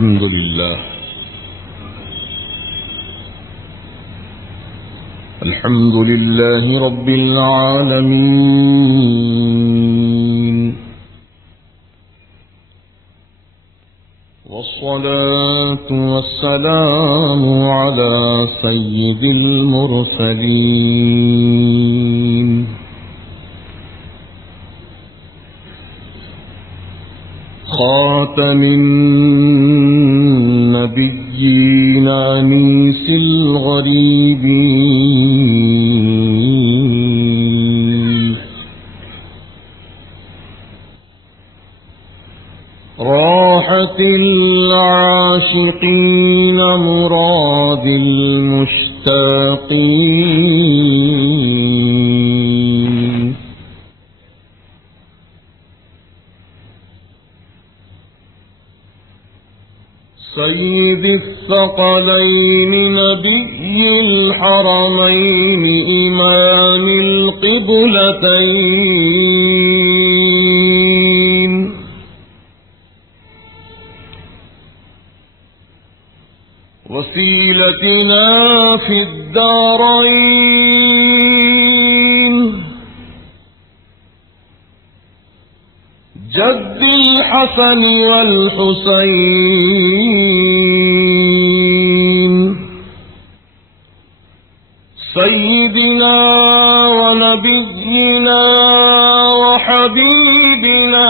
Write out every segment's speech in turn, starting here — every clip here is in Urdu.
الحمد لله الحمد لله رب العالمين، والصلاة والسلام على سيد المرسلين خاتم النبيين أنيس الغريبين، راحة العاشقين مراد المشتاقين، سيد الثقلين نبي الحرمين إمام القبلتين، وسيلتنا في الدارين، جد الحسن والحسين، سيدنا ونبينا وحبيبنا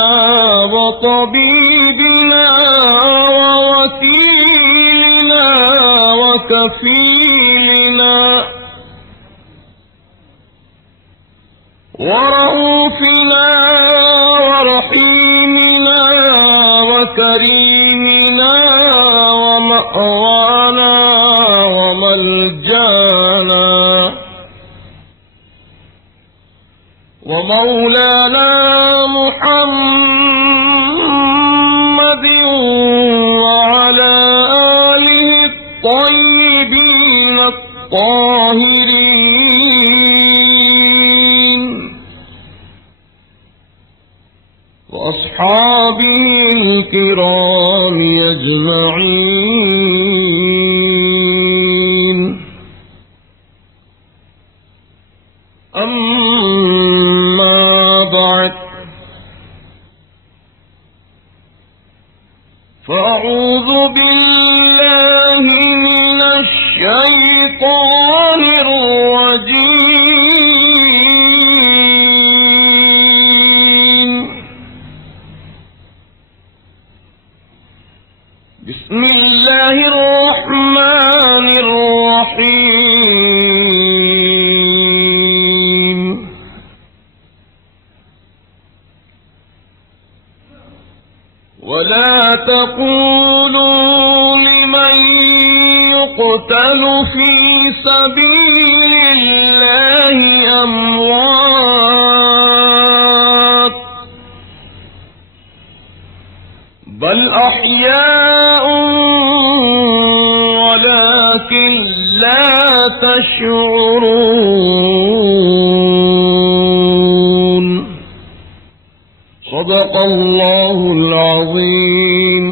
وطبيبنا ووكيلنا وكفيلنا ورؤوفنا ورحيمنا وكريمنا ومأوانا وملجانا ومولانا محمد وعلى آله الطيبين الطاهرين وأصحابه الكرام أجمعين. أما بعد، فأعوذ بالله من الشيطان الرجيم. بسم الله الرحمن الرحيم. ولا تقولوا لمن يقتل في سبيل الله أموات، بل أحياء ولكن لا تشعرون. صدق الله العظيم.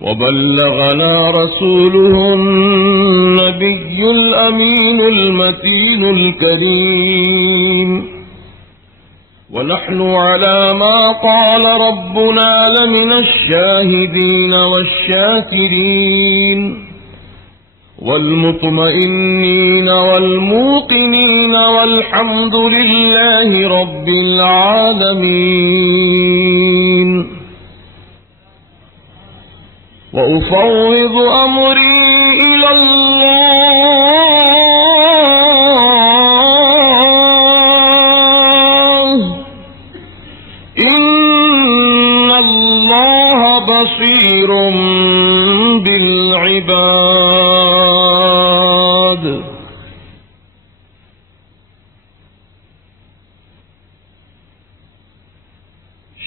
وبلغنا رسوله النبي الأمين المتين الكريم، ونحن على ما قال ربنا لمن الشاهدين والشاكرين والمطمئنين والموقنين، والحمد لله رب العالمين. وأفوض أمري إلى الله، إن الله بصير بالعباد.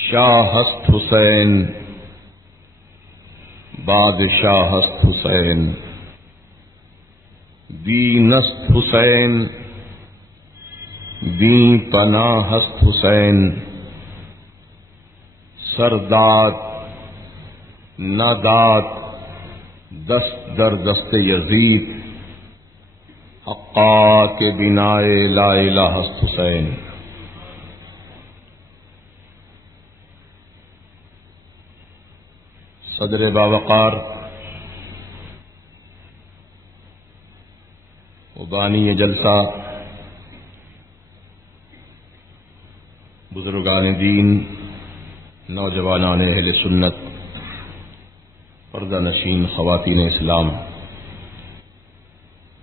شاہ ہست حسین، بادشاہ ہست حسین، دینست حسین، بی پناہ ہست حسین، سرداد نہ داد دست در دست یزید، حقا کے بنائے لا الہ حسین۔ صدر باوقار و بانی جلسہ، بزرگان دین، نوجوانان اہل سنت، پردہ نشین خواتین اسلام،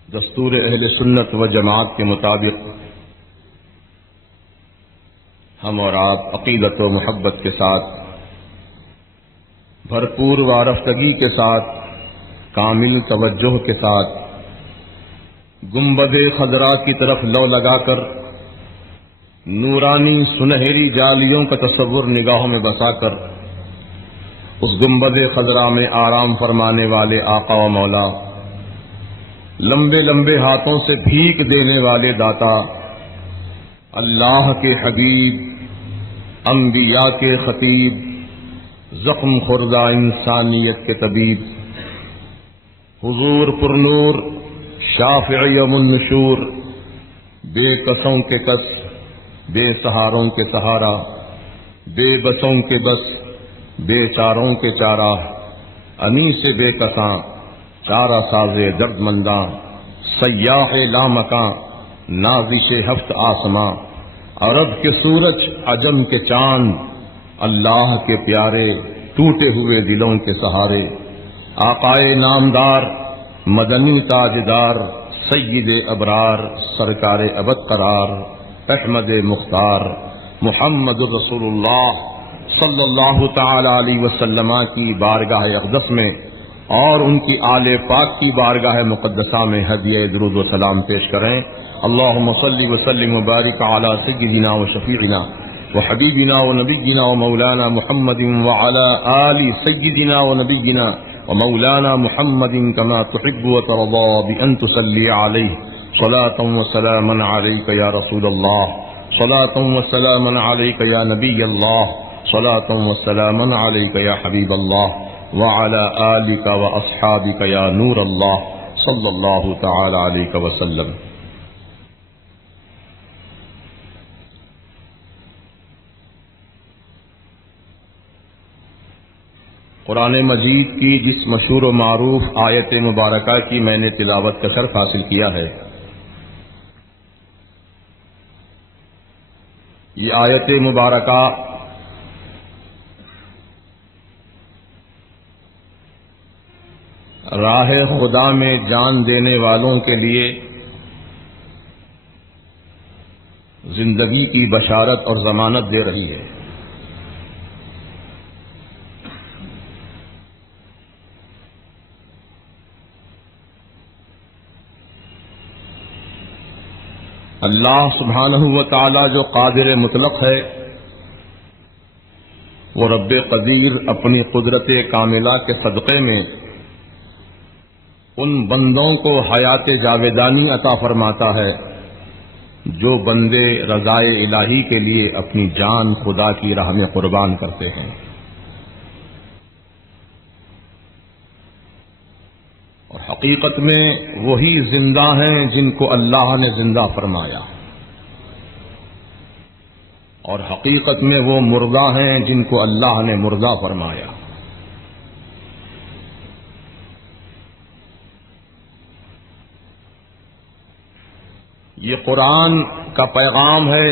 دستور اہل سنت و جماعت کے مطابق ہم اور آپ عقیدت و محبت کے ساتھ، بھرپور وارفتگی کے ساتھ، کامل توجہ کے ساتھ گنبد خضرا کی طرف لو لگا کر نورانی سنہری جالیوں کا تصور نگاہوں میں بسا کر اس گنبد خضرا میں آرام فرمانے والے آقا و مولا، لمبے لمبے ہاتھوں سے بھیک دینے والے داتا، اللہ کے حبیب، انبیاء کے خطیب، زخم خوردہ انسانیت کے طبیب، حضور پرنور شافعی النشور، بے کسوں کے کس، بے سہاروں کے سہارا، بے بسوں کے بس، بے چاروں کے چارہ، انیس بے کساں، چارہ سازے درد منداں، سیاح لامکاں، نازش ہفت آسماں، عرب کے سورج، عجم کے چاند، اللہ کے پیارے ٹوٹے ہوئے دلوں کے سہارے، آقائے نامدار، مدنی تاجدار، سید ابرار، سرکار ابد قرار، احمد مختار، محمد رسول اللہ صلی اللہ تعالی علیہ وسلم کی بارگاہ اقدس میں اور ان کی آل پاک کی بارگاہ مقدسہ میں ہدیہ درود و سلام پیش کریں۔ اللہم صلی وسلم وبارک علی سیدنا و شفیعنا وحبیبنا ونبینا ومولانا محمد وعلى آل سیدنا ونبینا ومولانا محمد كما تحب وترضى بأن تصلي عليه صلاة وسلاما عليك يا رسول الله، صلاة وسلاما عليك يا نبي الله، صلاة وسلاما عليك يا حبيب الله، وعلى آلك وأصحابك يا نور الله، صلى الله تعالى عليك وسلم۔ قرآن مجید کی جس مشہور و معروف آیت مبارکہ کی میں نے تلاوت کا شرف حاصل کیا ہے، یہ آیت مبارکہ راہ خدا میں جان دینے والوں کے لیے زندگی کی بشارت اور ضمانت دے رہی ہے۔ اللہ سبحانہ و تعالی جو قادر مطلق ہے، وہ رب قدیر اپنی قدرت کاملہ کے صدقے میں ان بندوں کو حیات جاویدانی عطا فرماتا ہے جو بندے رضائے الہی کے لیے اپنی جان خدا کی راہ میں قربان کرتے ہیں، اور حقیقت میں وہی زندہ ہیں جن کو اللہ نے زندہ فرمایا، اور حقیقت میں وہ مردہ ہیں جن کو اللہ نے مردہ فرمایا۔ یہ قرآن کا پیغام ہے،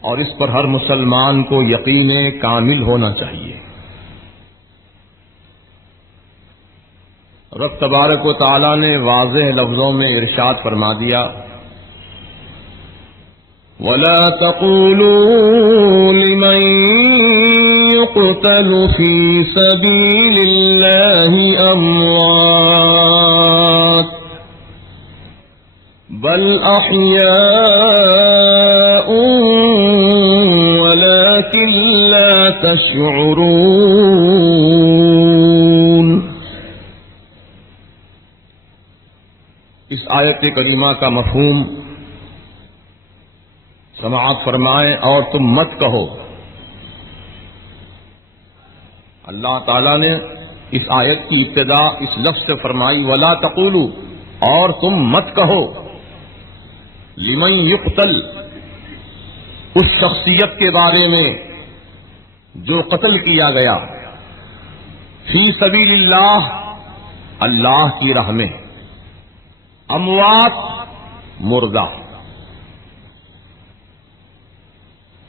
اور اس پر ہر مسلمان کو یقین کامل ہونا چاہیے۔ رب تبارک و تعالی نے واضح لفظوں میں ارشاد فرما دیا، وَلَا تَقُولُوا لِمَن يُقْتَلُ فِي سَبِيلِ اللَّهِ أَمْوَاتٌ بَلْ أَحْيَاءٌ وَلَكِن لَّا تَشْعُرُونَ۔ اس آیت کریمہ کا مفہوم سماعت فرمائیں، اور تم مت کہو اللہ تعالیٰ نے اس آیت کی ابتدا اس لفظ سے فرمائی ولا تقولوا، اور تم مت کہو لمن یقتل، اس شخصیت کے بارے میں جو قتل کیا گیا فی سبیل اللہ، اللہ کی راہ میں، اموات مردہ،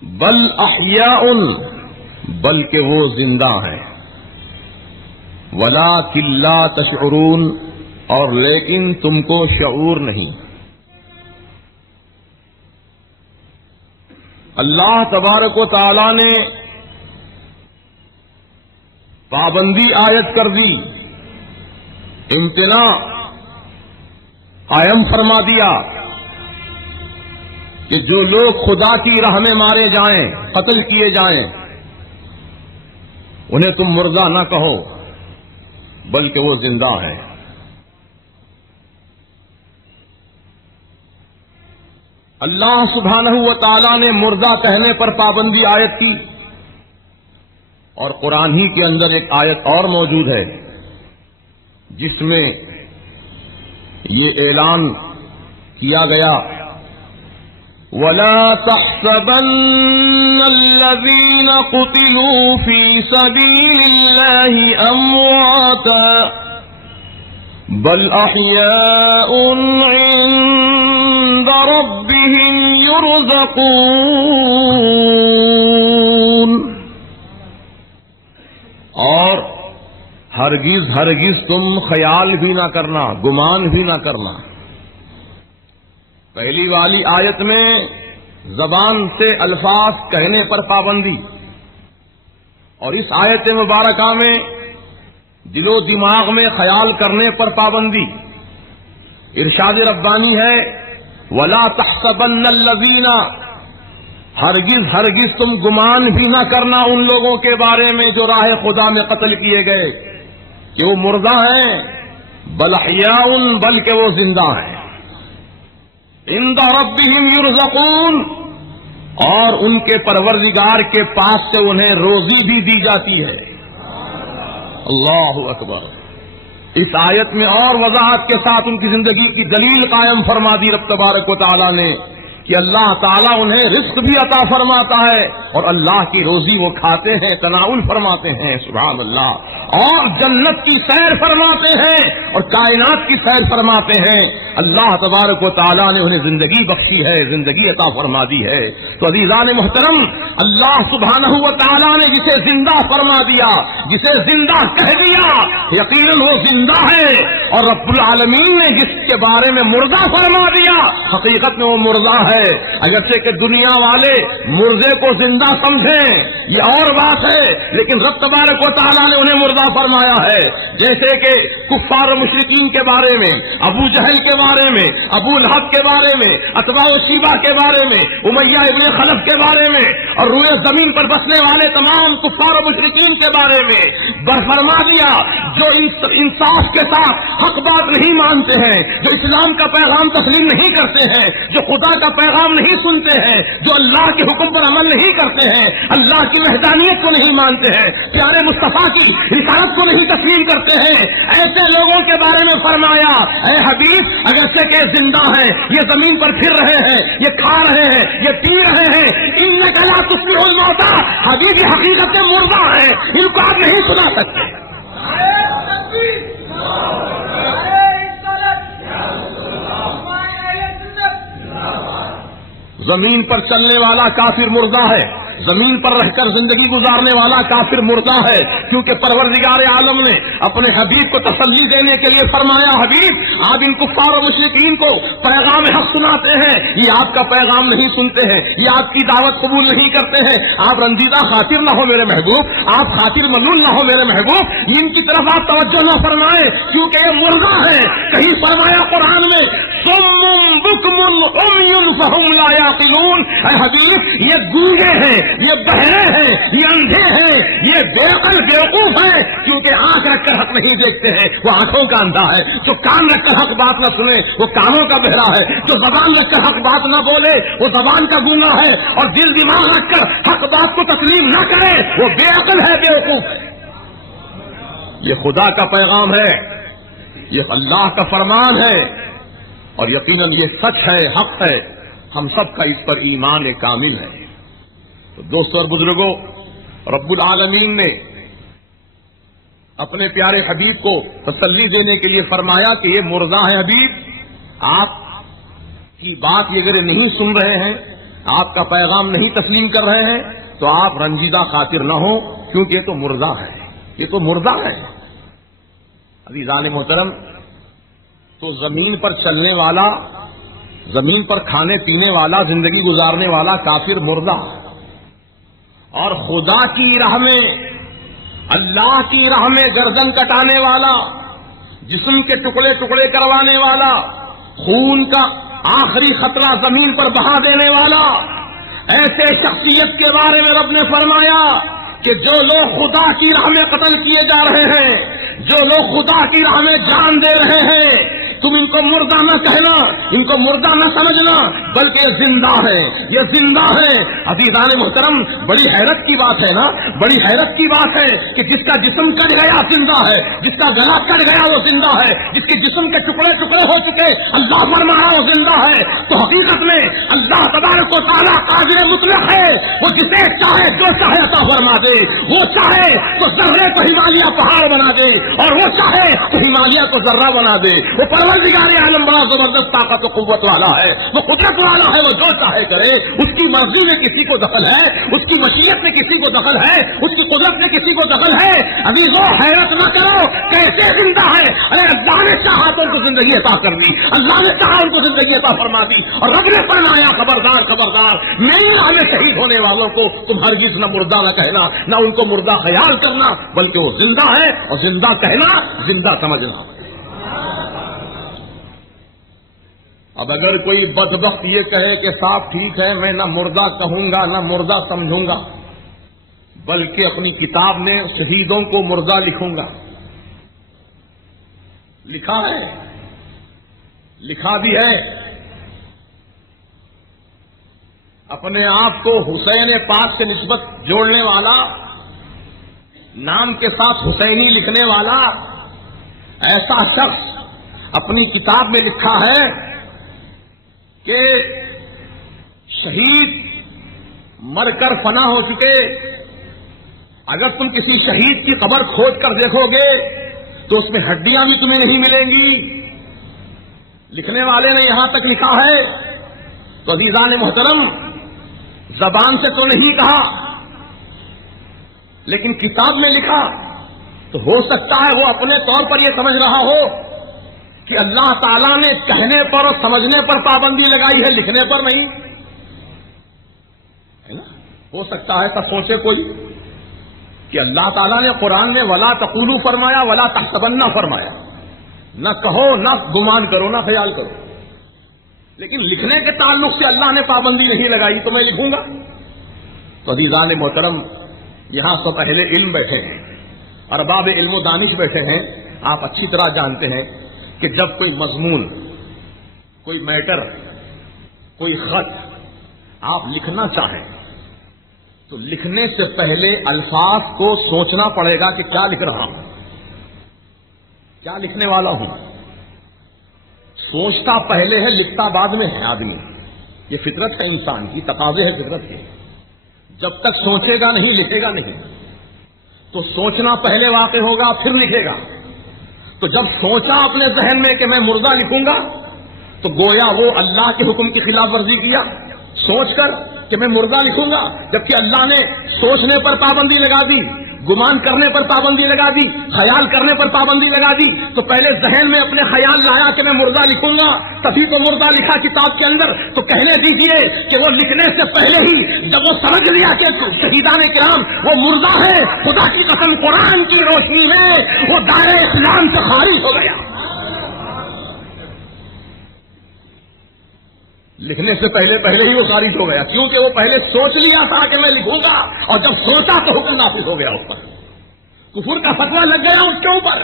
بل احیاء، بلکہ وہ زندہ ہیں، ولکن لا تشعرون، اور لیکن تم کو شعور نہیں۔ اللہ تبارک و تعالی نے پابندی عائد کر دی، امتناع قائم فرما دیا کہ جو لوگ خدا کی راہ میں مارے جائیں، قتل کیے جائیں، انہیں تم مردہ نہ کہو بلکہ وہ زندہ ہیں۔ اللہ سبحانہ و تعالی نے مردہ کہنے پر پابندی عائد کی، اور قرآن ہی کے اندر ایک آیت اور موجود ہے جس میں یہ اعلان کیا گیا وَلَا تَحْسَبَنَّ الَّذِينَ قُتِلُوا فِي سَبِيلِ اللَّهِ أَمْوَاتًا بَلْ أَحْيَاءٌ عِندَ رَبِّهِمْ يُرْزَقُونَ۔ اور ہرگز تم خیال بھی نہ کرنا، گمان بھی نہ کرنا۔ پہلی والی آیت میں زبان سے الفاظ کہنے پر پابندی، اور اس آیت مبارکہ میں دل و دماغ میں خیال کرنے پر پابندی۔ ارشاد ربانی ہے وَلَا تَحْسَبَنَّ الَّذِينَ، ہرگز تم گمان بھی نہ کرنا ان لوگوں کے بارے میں جو راہ خدا میں قتل کیے گئے کہ وہ مردہ ہیں، بل احیاء، بلکہ وہ زندہ ہیں، عند ربہم یرزقون، اور ان کے پروردگار کے پاس سے انہیں روزی بھی دی جاتی ہے۔ اللہ اکبر۔ اس آیت میں اور وضاحت کے ساتھ ان کی زندگی کی دلیل قائم فرما دی رب تبارک و تعالی نے کہ اللہ تعالیٰ انہیں رزق بھی عطا فرماتا ہے، اور اللہ کی روزی وہ کھاتے ہیں، تناول فرماتے ہیں، سبحان اللہ، اور جنت کی سیر فرماتے ہیں اور کائنات کی سیر فرماتے ہیں۔ اللہ تبارک و تعالیٰ نے انہیں زندگی بخشی ہے، زندگی عطا فرما دی ہے۔ تو عزیزان محترم، اللہ سبحانہ و تعالیٰ نے جسے زندہ فرما دیا، جسے زندہ کہہ دیا، یقیناً وہ زندہ ہے، اور رب العالمین نے جس کے بارے میں مردہ فرما دیا، حقیقت میں وہ مردہ ہے۔ اگرچہ کہ دنیا والے مردے کو زندہ سمجھیں یہ اور بات ہے، لیکن رب تبارک و تعالیٰ نے انہیں مردہ فرمایا ہے۔ جیسے کہ کفار و مشرکین کے بارے میں، ابو جہل کے بارے میں، ابو لہب کے بارے میں، اتباع و شیبہ کے بارے میں، امیہ ابن خلف کے بارے میں، اور روئے زمین پر بسنے والے تمام کفار و مشرکین کے بارے میں فرما دیا جو انصاف کے ساتھ حق بات نہیں مانتے ہیں، جو اسلام کا پیغام تسلیم نہیں کرتے ہیں، جو خدا کا پیغام نہیں سنتے ہیں، جو اللہ کے حکم پر عمل نہیں کرتے ہیں، اللہ کی وحدانیت کو نہیں مانتے ہیں، پیارے مصطفیٰ کی رسالت کو نہیں تسلیم کرتے ہیں، ایسے لوگوں کے بارے میں فرمایا اے حبیب اگرچہ کہ زندہ ہیں، یہ زمین پر پھر رہے ہیں، یہ کھا رہے ہیں، یہ پی رہے ہیں، انک لا تسمع الموتى، حبیب یہ حقیقت مردہ ہیں، ان کو آپ نہیں سنا سکتے۔ زمین پر چلنے والا کافر مردہ ہے، زمین پر رہ کر زندگی گزارنے والا کافر مردہ ہے، کیونکہ پروردگار عالم نے اپنے حبیب کو تسلی دینے کے لیے فرمایا حبیب آپ ان کفار و مشرکین کو پیغام حق سناتے ہیں، یہ آپ کا پیغام نہیں سنتے ہیں، یہ آپ کی دعوت قبول نہیں کرتے ہیں، آپ رنجیدہ خاطر نہ ہو میرے محبوب، آپ خاطر ملول نہ ہو میرے محبوب، ان کی طرف آپ توجہ نہ فرمائیں کیونکہ یہ مردہ ہے۔ کہیں فرمایا قرآن میں صم بکم عمی فہم لا یعقلون، اے حبیب یہ گونگے ہیں، یہ بہرے ہیں، یہ اندھے ہیں، یہ بے عقل بیوقوف ہیں، کیونکہ آنکھ رکھ کر حق نہیں دیکھتے ہیں، وہ آنکھوں کا اندھا ہے، جو کان رکھ کر حق بات نہ سنے وہ کانوں کا بہرا ہے، جو زبان رکھ کر حق بات نہ بولے وہ زبان کا گونگا ہے، اور دل دماغ رکھ کر حق بات کو تسلیم نہ کرے وہ بے عقل ہے، بیوقوف ہے۔ یہ خدا کا پیغام ہے، یہ اللہ کا فرمان ہے، اور یقیناً یہ سچ ہے، حق ہے، ہم سب کا اس پر ایمان کامل ہے۔ تو دوستو اور بزرگوں، رب العالمین نے اپنے پیارے حبیب کو تسلی دینے کے لیے فرمایا کہ یہ مردہ ہے حبیب، آپ کی بات یہ اگر نہیں سن رہے ہیں، آپ کا پیغام نہیں تسلیم کر رہے ہیں تو آپ رنجیدہ خاطر نہ ہو، کیونکہ یہ تو مردہ ہے، یہ تو مردہ ہے۔ عزیزان محترم، تو زمین پر چلنے والا، زمین پر کھانے پینے والا، زندگی گزارنے والا کافر مردہ، اور خدا کی راہ میں، اللہ کی راہ میں گردن کٹانے والا، جسم کے ٹکڑے ٹکڑے کروانے والا، خون کا آخری خطرہ زمین پر بہا دینے والا، ایسے شخصیت کے بارے میں رب نے فرمایا کہ جو لوگ خدا کی راہ میں قتل کیے جا رہے ہیں، جو لوگ خدا کی راہ میں جان دے رہے ہیں، تم ان کو مردہ نہ کہنا، ان کو مردہ نہ سمجھنا، بلکہ یہ زندہ ہے، یہ زندہ ہے۔ عزیزان محترم، بڑی حیرت کی بات ہے نا، بڑی حیرت کی بات ہے کہ جس کا جسم کٹ گیا زندہ ہے، جس کا گلا کٹ گیا وہ زندہ ہے، جس کے جسم کے ٹکڑے ٹکڑے ہو چکے اللہ فرمایا وہ زندہ ہے۔ تو حقیقت میں اللہ تبارک و تعالیٰ قادر مطلق ہے، وہ جسے چاہے جو چاہے عطا فرما دے، وہ چاہے تو ذرے کو ہمالیہ پہاڑ بنا دے، اور وہ چاہے تو ہمالیہ کو ذرہ بنا دے۔ وہ پروردگار عالم بڑا زبردست طاقت و قوت والا ہے، وہ قدرت والا ہے، وہ جو چاہے کرے، اس کی مرضی میں کسی کو دخل ہے، اس کی مشیت میں کسی کو دخل ہے، اس کی قدرت میں کسی کو دخل ہے۔ ابھی وہ حیرت نہ کرو کیسے زندہ ہے، ارے اللہ نے چاہا تو ان کو زندگی عطا کر دی، اللہ نے چاہا ان کو زندگی عطا فرما دی، اور رب نے فرمایا خبردار خبردار، میری راہ میں شہید ہونے والوں کو تم ہرگز نہ مردہ نہ کہنا، نہ ان کو مردہ خیال کرنا، بلکہ وہ زندہ ہے، اور زندہ کہنا زندہ سمجھنا۔ اب اگر کوئی بدبخت یہ کہے کہ صاحب ٹھیک ہے، میں نہ مردہ کہوں گا نہ مردہ سمجھوں گا، بلکہ اپنی کتاب میں شہیدوں کو مردہ لکھوں گا، لکھا ہے، لکھا بھی ہے، اپنے آپ کو حسین پاک سے نسبت جوڑنے والا، نام کے ساتھ حسینی لکھنے والا ایسا شخص اپنی کتاب میں لکھا ہے کہ شہید مر کر فنا ہو چکے، اگر تم کسی شہید کی قبر کھود کر دیکھو گے تو اس میں ہڈیاں بھی تمہیں نہیں ملیں گی۔ لکھنے والے نے یہاں تک لکھا ہے، تو عزیزان محترم، زبان سے تو نہیں کہا لیکن کتاب میں لکھا، تو ہو سکتا ہے وہ اپنے طور پر یہ سمجھ رہا ہو کہ اللہ تعالیٰ نے کہنے پر اور سمجھنے پر پابندی لگائی ہے، لکھنے پر نہیں ہے نا۔ ہو سکتا ہے تب سوچے کوئی کہ اللہ تعالیٰ نے قرآن میں ولا تقولوا فرمایا، ولا تحسبن فرمایا، نہ کہو، نہ گمان کرو، نہ خیال کرو، لیکن لکھنے کے تعلق سے اللہ نے پابندی نہیں لگائی تو میں لکھوں گا۔ تو عزیزان محترم، یہاں سب اہل علم بیٹھے ہیں، ارباب علم و دانش بیٹھے ہیں، آپ اچھی طرح جانتے ہیں کہ جب کوئی مضمون، کوئی میٹر، کوئی خط آپ لکھنا چاہیں تو لکھنے سے پہلے الفاظ کو سوچنا پڑے گا کہ کیا لکھ رہا ہوں، کیا لکھنے والا ہوں۔ سوچتا پہلے ہے، لکھتا بعد میں ہے آدمی، یہ فطرت ہے انسان کی، تقاضے ہے فطرت کے۔ جب تک سوچے گا نہیں لکھے گا نہیں، تو سوچنا پہلے واقع ہوگا پھر لکھے گا۔ تو جب سوچا اپنے ذہن میں کہ میں مردہ لکھوں گا تو گویا وہ اللہ کے حکم کی خلاف ورزی کیا، سوچ کر کہ میں مردہ لکھوں گا، جبکہ اللہ نے سوچنے پر پابندی لگا دی، گمان کرنے پر پابندی لگا دی، خیال کرنے پر پابندی لگا دی۔ تو پہلے ذہن میں اپنے خیال لایا کہ میں مردہ لکھوں گا، تبھی تو مردہ لکھا کتاب کے اندر۔ تو کہنے دیجئے کہ وہ لکھنے سے پہلے ہی جب وہ سمجھ لیا کہ شہیدان کرام وہ مردہ ہے، خدا کی قسم قرآن کی روشنی میں وہ دائرہ اسلام سے خارج ہو گیا۔ لکھنے سے پہلے ہی وہ خارج ہو گیا، کیونکہ وہ پہلے سوچ لیا تھا کہ میں لکھوں گا، اور جب سوچا تو حکم نافذ ہو گیا اس پر، کفر کا فتویٰ لگ گیا اس کے اوپر،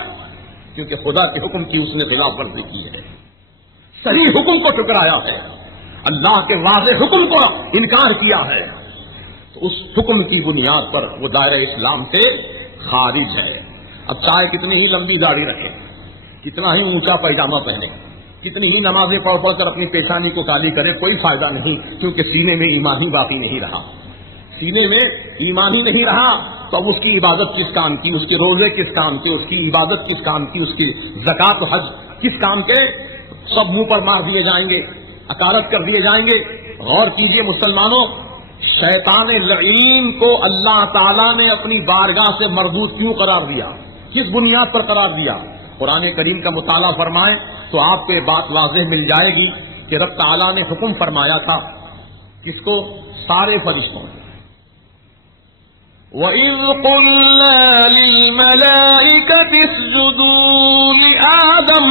کیونکہ خدا کے حکم کی اس نے خلاف ورزی کی ہے، صحیح حکم کو ٹکرایا ہے، اللہ کے واضح حکم کو انکار کیا ہے، تو اس حکم کی بنیاد پر وہ دائرہ اسلام سے خارج ہے۔ اب چاہے کتنی ہی لمبی داڑھی رکھے، کتنا ہی اونچا پیجامہ پہنے، کتنی ہی نمازیں پڑھ پڑھ کر اپنی پیشانی کو کالی کرے، کوئی فائدہ نہیں، کیونکہ سینے میں ایمان ہی باقی نہیں رہا، سینے میں ایمان ہی نہیں رہا، تو اب اس کی عبادت کس کام کی، اس کے روزے کس کام کے، اس کی عبادت کس کام کی، اس کی زکات و حج کس کام کے، سب منہ پر مار دیے جائیں گے، اکارت کر دیے جائیں گے۔ غور کیجئے مسلمانوں، شیطان لعین کو اللہ تعالیٰ نے اپنی بارگاہ سے مردود کیوں قرار دیا، کس بنیاد پر قرار دیا؟ قرآن کریم کا مطالعہ فرمائیں تو آپ کو یہ بات واضح مل جائے گی کہ رب تعالیٰ نے حکم فرمایا تھا کس کو؟ سارے فرشتوں کو۔ وَإِذْ قُلْنَا لِلْمَلَائِكَةِ اسْجُدُوا لِآدَمَ،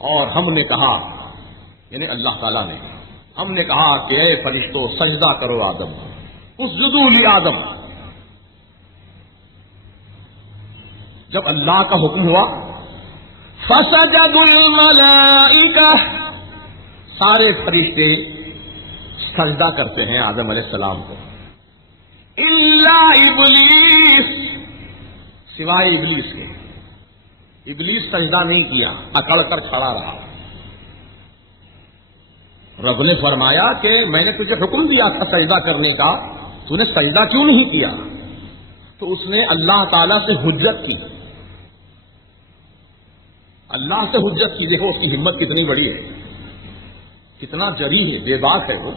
اور ہم نے کہا، یعنی اللہ تعالیٰ نے، ہم نے کہا کہ اے فرشتوں سجدہ کرو آدم، اسجدوا لآدم۔ جب اللہ کا حکم ہوا فسجدوا الملائکہ، سارے فرشتے سجدہ کرتے ہیں آدم علیہ السلام کو، الا ابلیس، سوائے ابلیس کے۔ ابلیس سجدہ نہیں کیا، اکڑ کر کھڑا رہا۔ رب نے فرمایا کہ میں نے تجھے حکم دیا تھا سجدہ کرنے کا، تو نے سجدہ کیوں نہیں کیا؟ تو اس نے اللہ تعالیٰ سے حجت کی، اللہ سے حجت کی۔ دیکھو اس کی ہمت کتنی بڑی ہے، کتنا جری ہے، بے باک ہے، وہ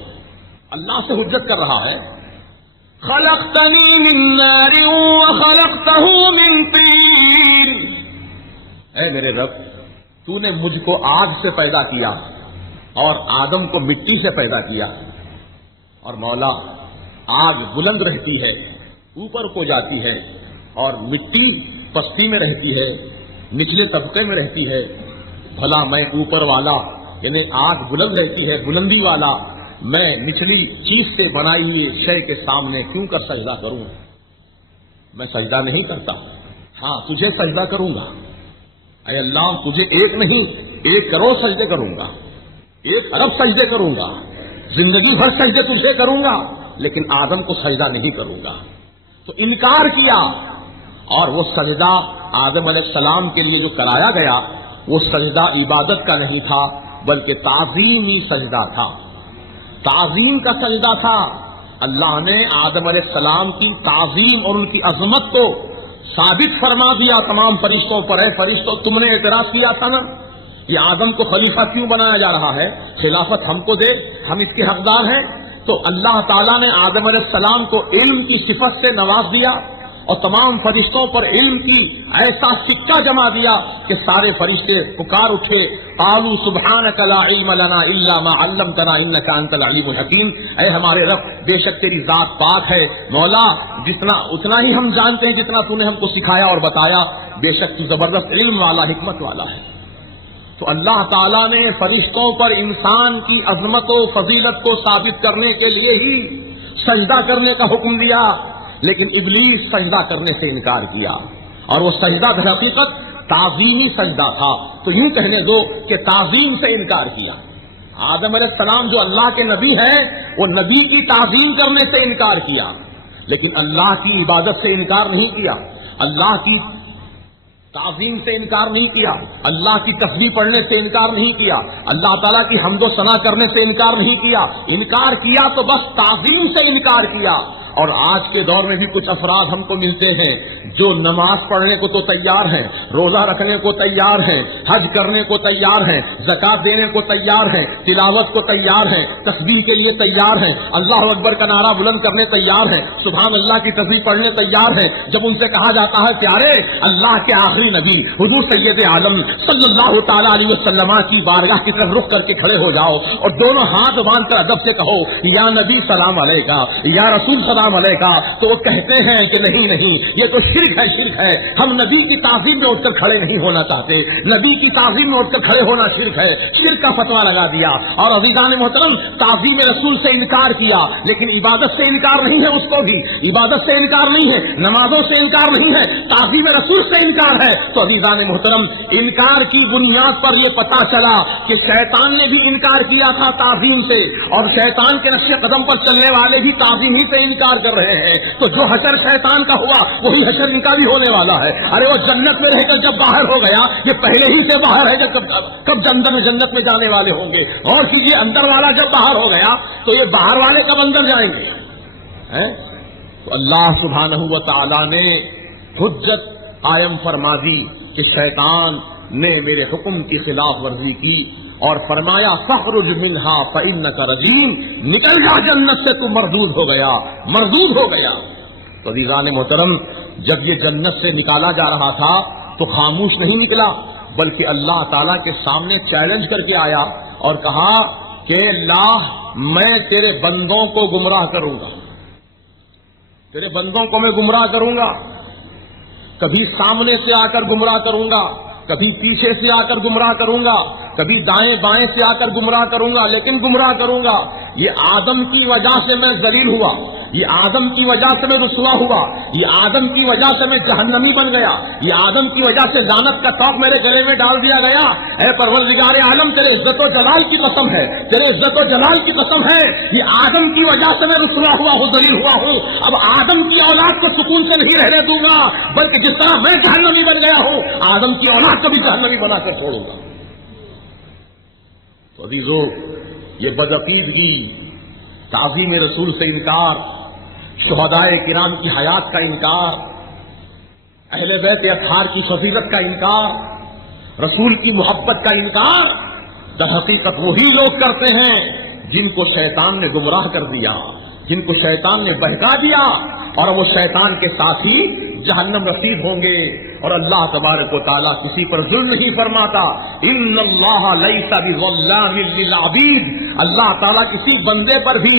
اللہ سے حجت کر رہا ہے۔ خلقتنی من نار وخلقتہ من طین، اے میرے رب تو نے مجھ کو آگ سے پیدا کیا اور آدم کو مٹی سے پیدا کیا، اور مولا آگ بلند رہتی ہے، اوپر کو جاتی ہے، اور مٹی پستی میں رہتی ہے، نچلے طبقے میں رہتی ہے۔ بھلا میں اوپر والا، یعنی آگ بلند رہتی ہے، بلندی والا، میں نچلی چیز سے بنائی ہوئی شے کے سامنے کیوں کر سجدہ کروں؟ میں سجدہ نہیں کرتا، ہاں تجھے سجدہ کروں گا۔ اے اللہ تجھے ایک نہیں 1 کروڑ سجدے کروں گا، 1 ارب سجدے کروں گا، زندگی بھر سجدے تجھے کروں گا، لیکن آدم کو سجدہ نہیں کروں گا۔ تو انکار کیا، اور وہ سجدہ آدم علیہ السلام کے لیے جو کرایا گیا وہ سجدہ عبادت کا نہیں تھا بلکہ تعظیمی سجدہ تھا، تعظیم کا سجدہ تھا۔ اللہ نے آدم علیہ السلام کی تعظیم اور ان کی عظمت کو ثابت فرما دیا تمام فرشتوں پر۔ اے فرشتوں تم نے اعتراض کیا تھا نا، یہ آدم کو خلیفہ کیوں بنایا جا رہا ہے، خلافت ہم کو دے، ہم اس کے حقدار ہیں۔ تو اللہ تعالیٰ نے آدم علیہ السلام کو علم کی صفت سے نواز دیا اور تمام فرشتوں پر علم کی ایسا سکہ جما دیا کہ سارے فرشتے پکار اٹھے، قالوا سبحانک لا علم لنا الا ما علمتنا انک انت العلیم الحکیم، اے ہمارے رب بے شک تیری ذات پاک ہے، مولا اتنا ہی ہم جانتے ہیں جتنا تو نے ہم کو سکھایا اور بتایا، بے شک تو زبردست علم والا، حکمت والا ہے۔ تو اللہ تعالیٰ نے فرشتوں پر انسان کی عظمت و فضیلت کو ثابت کرنے کے لیے ہی سجدہ کرنے کا حکم دیا، لیکن ابلیس سجدہ کرنے سے انکار کیا، اور وہ سجدہ در حقیقت تعظیمی سجدہ تھا۔ تو یوں کہنے دو کہ تعظیم سے انکار کیا۔ آدم علیہ السلام جو اللہ کے نبی ہیں وہ نبی کی تعظیم کرنے سے انکار کیا، لیکن اللہ کی عبادت سے انکار نہیں کیا، اللہ کی تعظیم سے انکار نہیں کیا، اللہ کی تسبیح پڑھنے سے انکار نہیں کیا، اللہ تعالیٰ کی حمد و ثنا کرنے سے انکار نہیں کیا۔ انکار کیا تو بس تعظیم سے انکار کیا۔ اور آج کے دور میں بھی کچھ افراد ہم کو ملتے ہیں جو نماز پڑھنے کو تو تیار ہیں، روزہ رکھنے کو تیار ہیں، حج کرنے کو تیار ہیں، زکات دینے کو تیار ہیں، تلاوت کو تیار ہیں، تسبیح کے لیے تیار ہیں، اللہ اکبر کا نعرہ بلند کرنے تیار ہیں، سبحان اللہ کی تسبیح پڑھنے تیار ہیں۔ جب ان سے کہا جاتا ہے پیارے اللہ کے آخری نبی حضور سید عالم صلی اللہ تعالی علیہ وسلم کی بارگاہ کی طرف رخ کر کے کھڑے ہو جاؤ اور دونوں ہاتھ باندھ کر ادب سے کہو یا نبی سلام علیکہ، یا رسول سلام علیکہ، تو وہ کہتے ہیں کہ نہیں یہ تو شرک ہے، ہم نبی کی تعظیم میں اٹھ کر کھڑے نہیں ہونا چاہتے، نبی کی تعظیم میں اٹھ کر کھڑے ہونا شرک ہے، شرک کا فتویٰ لگا دیا۔ اور عزیزان محترم تعظیم رسول سے انکار کیا، لیکن عبادت سے انکار نہیں ہے، اس کو بھی عبادت سے انکار نہیں ہے، نمازوں سے انکار نہیں ہے، تعظیم رسول سے انکار ہے۔ تو عزیزان محترم انکار کی بنیاد پر یہ پتا چلا کہ شیطان نے بھی انکار کیا تھا تعظیم سے، اور شیطان کے نقش قدم پر چلنے والے بھی تعظیم ہی سے انکار انتظار کر رہے ہیں. تو جو حشر شیطان کا ہوا وہی حشر ان کا بھی ہونے والا ہے. ارے وہ جنت میں رہ کر جب باہر ہو گیا، یہ پہلے ہی سے باہر ہے کہ کب جنت میں جانے والے ہوں گے. اور کیجیے اندر والا جب باہر ہو گیا تو یہ باہر والے کب اندر جائیں گے؟ تو اللہ سبحانہ و تعالی نے حجت قائم فرما دی کہ شیطان نے میرے حکم کی خلاف ورزی کی اور فرمایا فخرج منہا فإنک رجیم، نکل جا جنت سے، تو مردود ہو گیا. تو عزیزان محترم، جب یہ جنت سے نکالا جا رہا تھا تو خاموش نہیں نکلا، بلکہ اللہ تعالیٰ کے سامنے چیلنج کر کے آیا اور کہا کہ اللہ میں تیرے بندوں کو گمراہ کروں گا، تیرے بندوں کو میں گمراہ کروں گا. کبھی سامنے سے آ کر گمراہ کروں گا، کبھی پیچھے سے آ کر گمراہ کروں گا، کبھی دائیں بائیں سے آ کر گمراہ کروں گا، لیکن گمراہ کروں گا. یہ آدم کی وجہ سے میں ذلیل ہوا، یہ آدم کی وجہ سے میں رسوا ہوا، یہ آدم کی وجہ سے میں جہنمی بن گیا، یہ آدم کی وجہ سے لعنت کا توق میرے گلے میں ڈال دیا گیا. اے پروردگار عالم، تیرے عزت و جلال کی قسم ہے، تیرے عزت و جلال کی قسم ہے، یہ آدم کی وجہ سے میں رسوا ہوا ہوں، ذلیل ہوا ہوں. اب آدم کی اولاد کو سکون سے نہیں رہنے دوں گا، بلکہ جس طرح میں جہنمی بن گیا ہوں آدم کی اولاد کو بھی جہنمی بنا کر چھوڑوں گا. تو عزیزو، یہ بدعقیدگی، تعظیم رسول سے انکار، شہدائے کرام کی حیات کا انکار، اہل بیت اطہار کی فضیلت کا انکار، رسول کی محبت کا انکار، در حقیقت وہی لوگ کرتے ہیں جن کو شیطان نے گمراہ کر دیا، جن کو شیطان نے بہکا دیا، اور وہ شیطان کے ساتھی جہنم رسید ہوں گے. اور اللہ تبارک و تعالیٰ کسی پر ظلم نہیں فرماتا. ان اللہ لیس بظلام للعبید، اللہ تعالیٰ کسی بندے پر بھی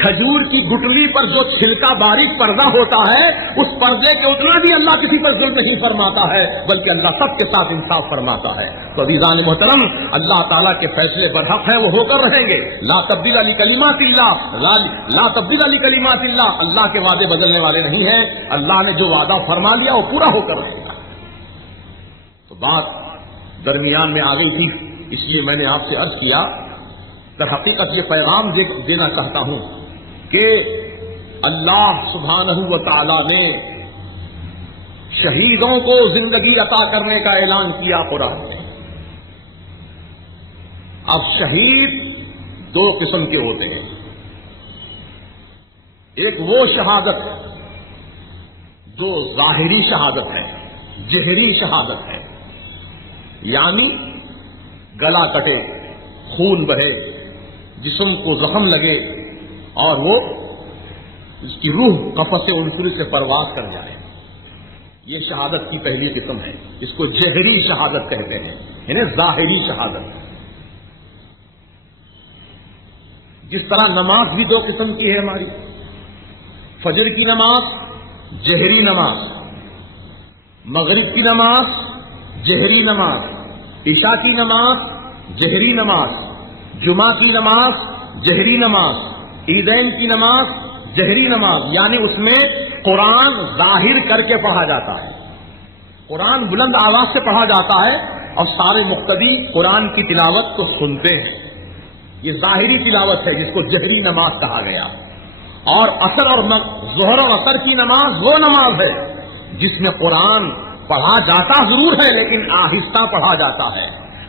کھجور کی گٹلی پر جو چھلکا باریک پردہ ہوتا ہے اس پردے کے اتنا بھی اللہ کسی پر ظلم نہیں فرماتا ہے، بلکہ اللہ سب کے ساتھ انصاف فرماتا ہے. تو عزیزان محترم، اللہ تعالیٰ کے فیصلے برحق ہیں، وہ ہو کر رہیں گے. لا تبدیل لکلمات اللہ، لا تبدیل لکلمات اللہ، اللہ کے وعدے بدلنے والے نہیں ہیں. اللہ نے جو وعدہ فرما لیا وہ پورا ہو کر رہے گا. تو بات درمیان میں آ گئی تھی، اس لیے میں نے آپ سے عرض کیا. در حقیقت یہ پیغام دینا چاہتا ہوں کہ اللہ سبحانہ و تعالی نے شہیدوں کو زندگی عطا کرنے کا اعلان کیا قرآن میں. اب شہید دو قسم کے ہوتے ہیں. ایک وہ شہادت ہے جو ظاہری شہادت ہے، جہری شہادت ہے، یعنی گلا کٹے، خون بہے، جسم کو زخم لگے اور وہ اس کی روح قفص عنصری سے پرواز کر جائے. یہ شہادت کی پہلی قسم ہے، اس کو جہری شہادت کہتے ہیں، یعنی ظاہری شہادت. جس طرح نماز بھی دو قسم کی ہے ہماری، فجر کی نماز جہری نماز، مغرب کی نماز جہری نماز، عشاء کی نماز جہری نماز، جمعہ کی نماز جہری نماز، عیدین کی نماز جہری نماز، یعنی اس میں قرآن ظاہر کر کے پڑھا جاتا ہے، قرآن بلند آواز سے پڑھا جاتا ہے اور سارے مقتدی قرآن کی تلاوت کو سنتے ہیں. یہ ظاہری تلاوت ہے جس کو جہری نماز کہا گیا. اور عصر اور ظہر اور عصر کی نماز وہ نماز ہے جس میں قرآن پڑھا جاتا ضرور ہے لیکن آہستہ پڑھا جاتا ہے.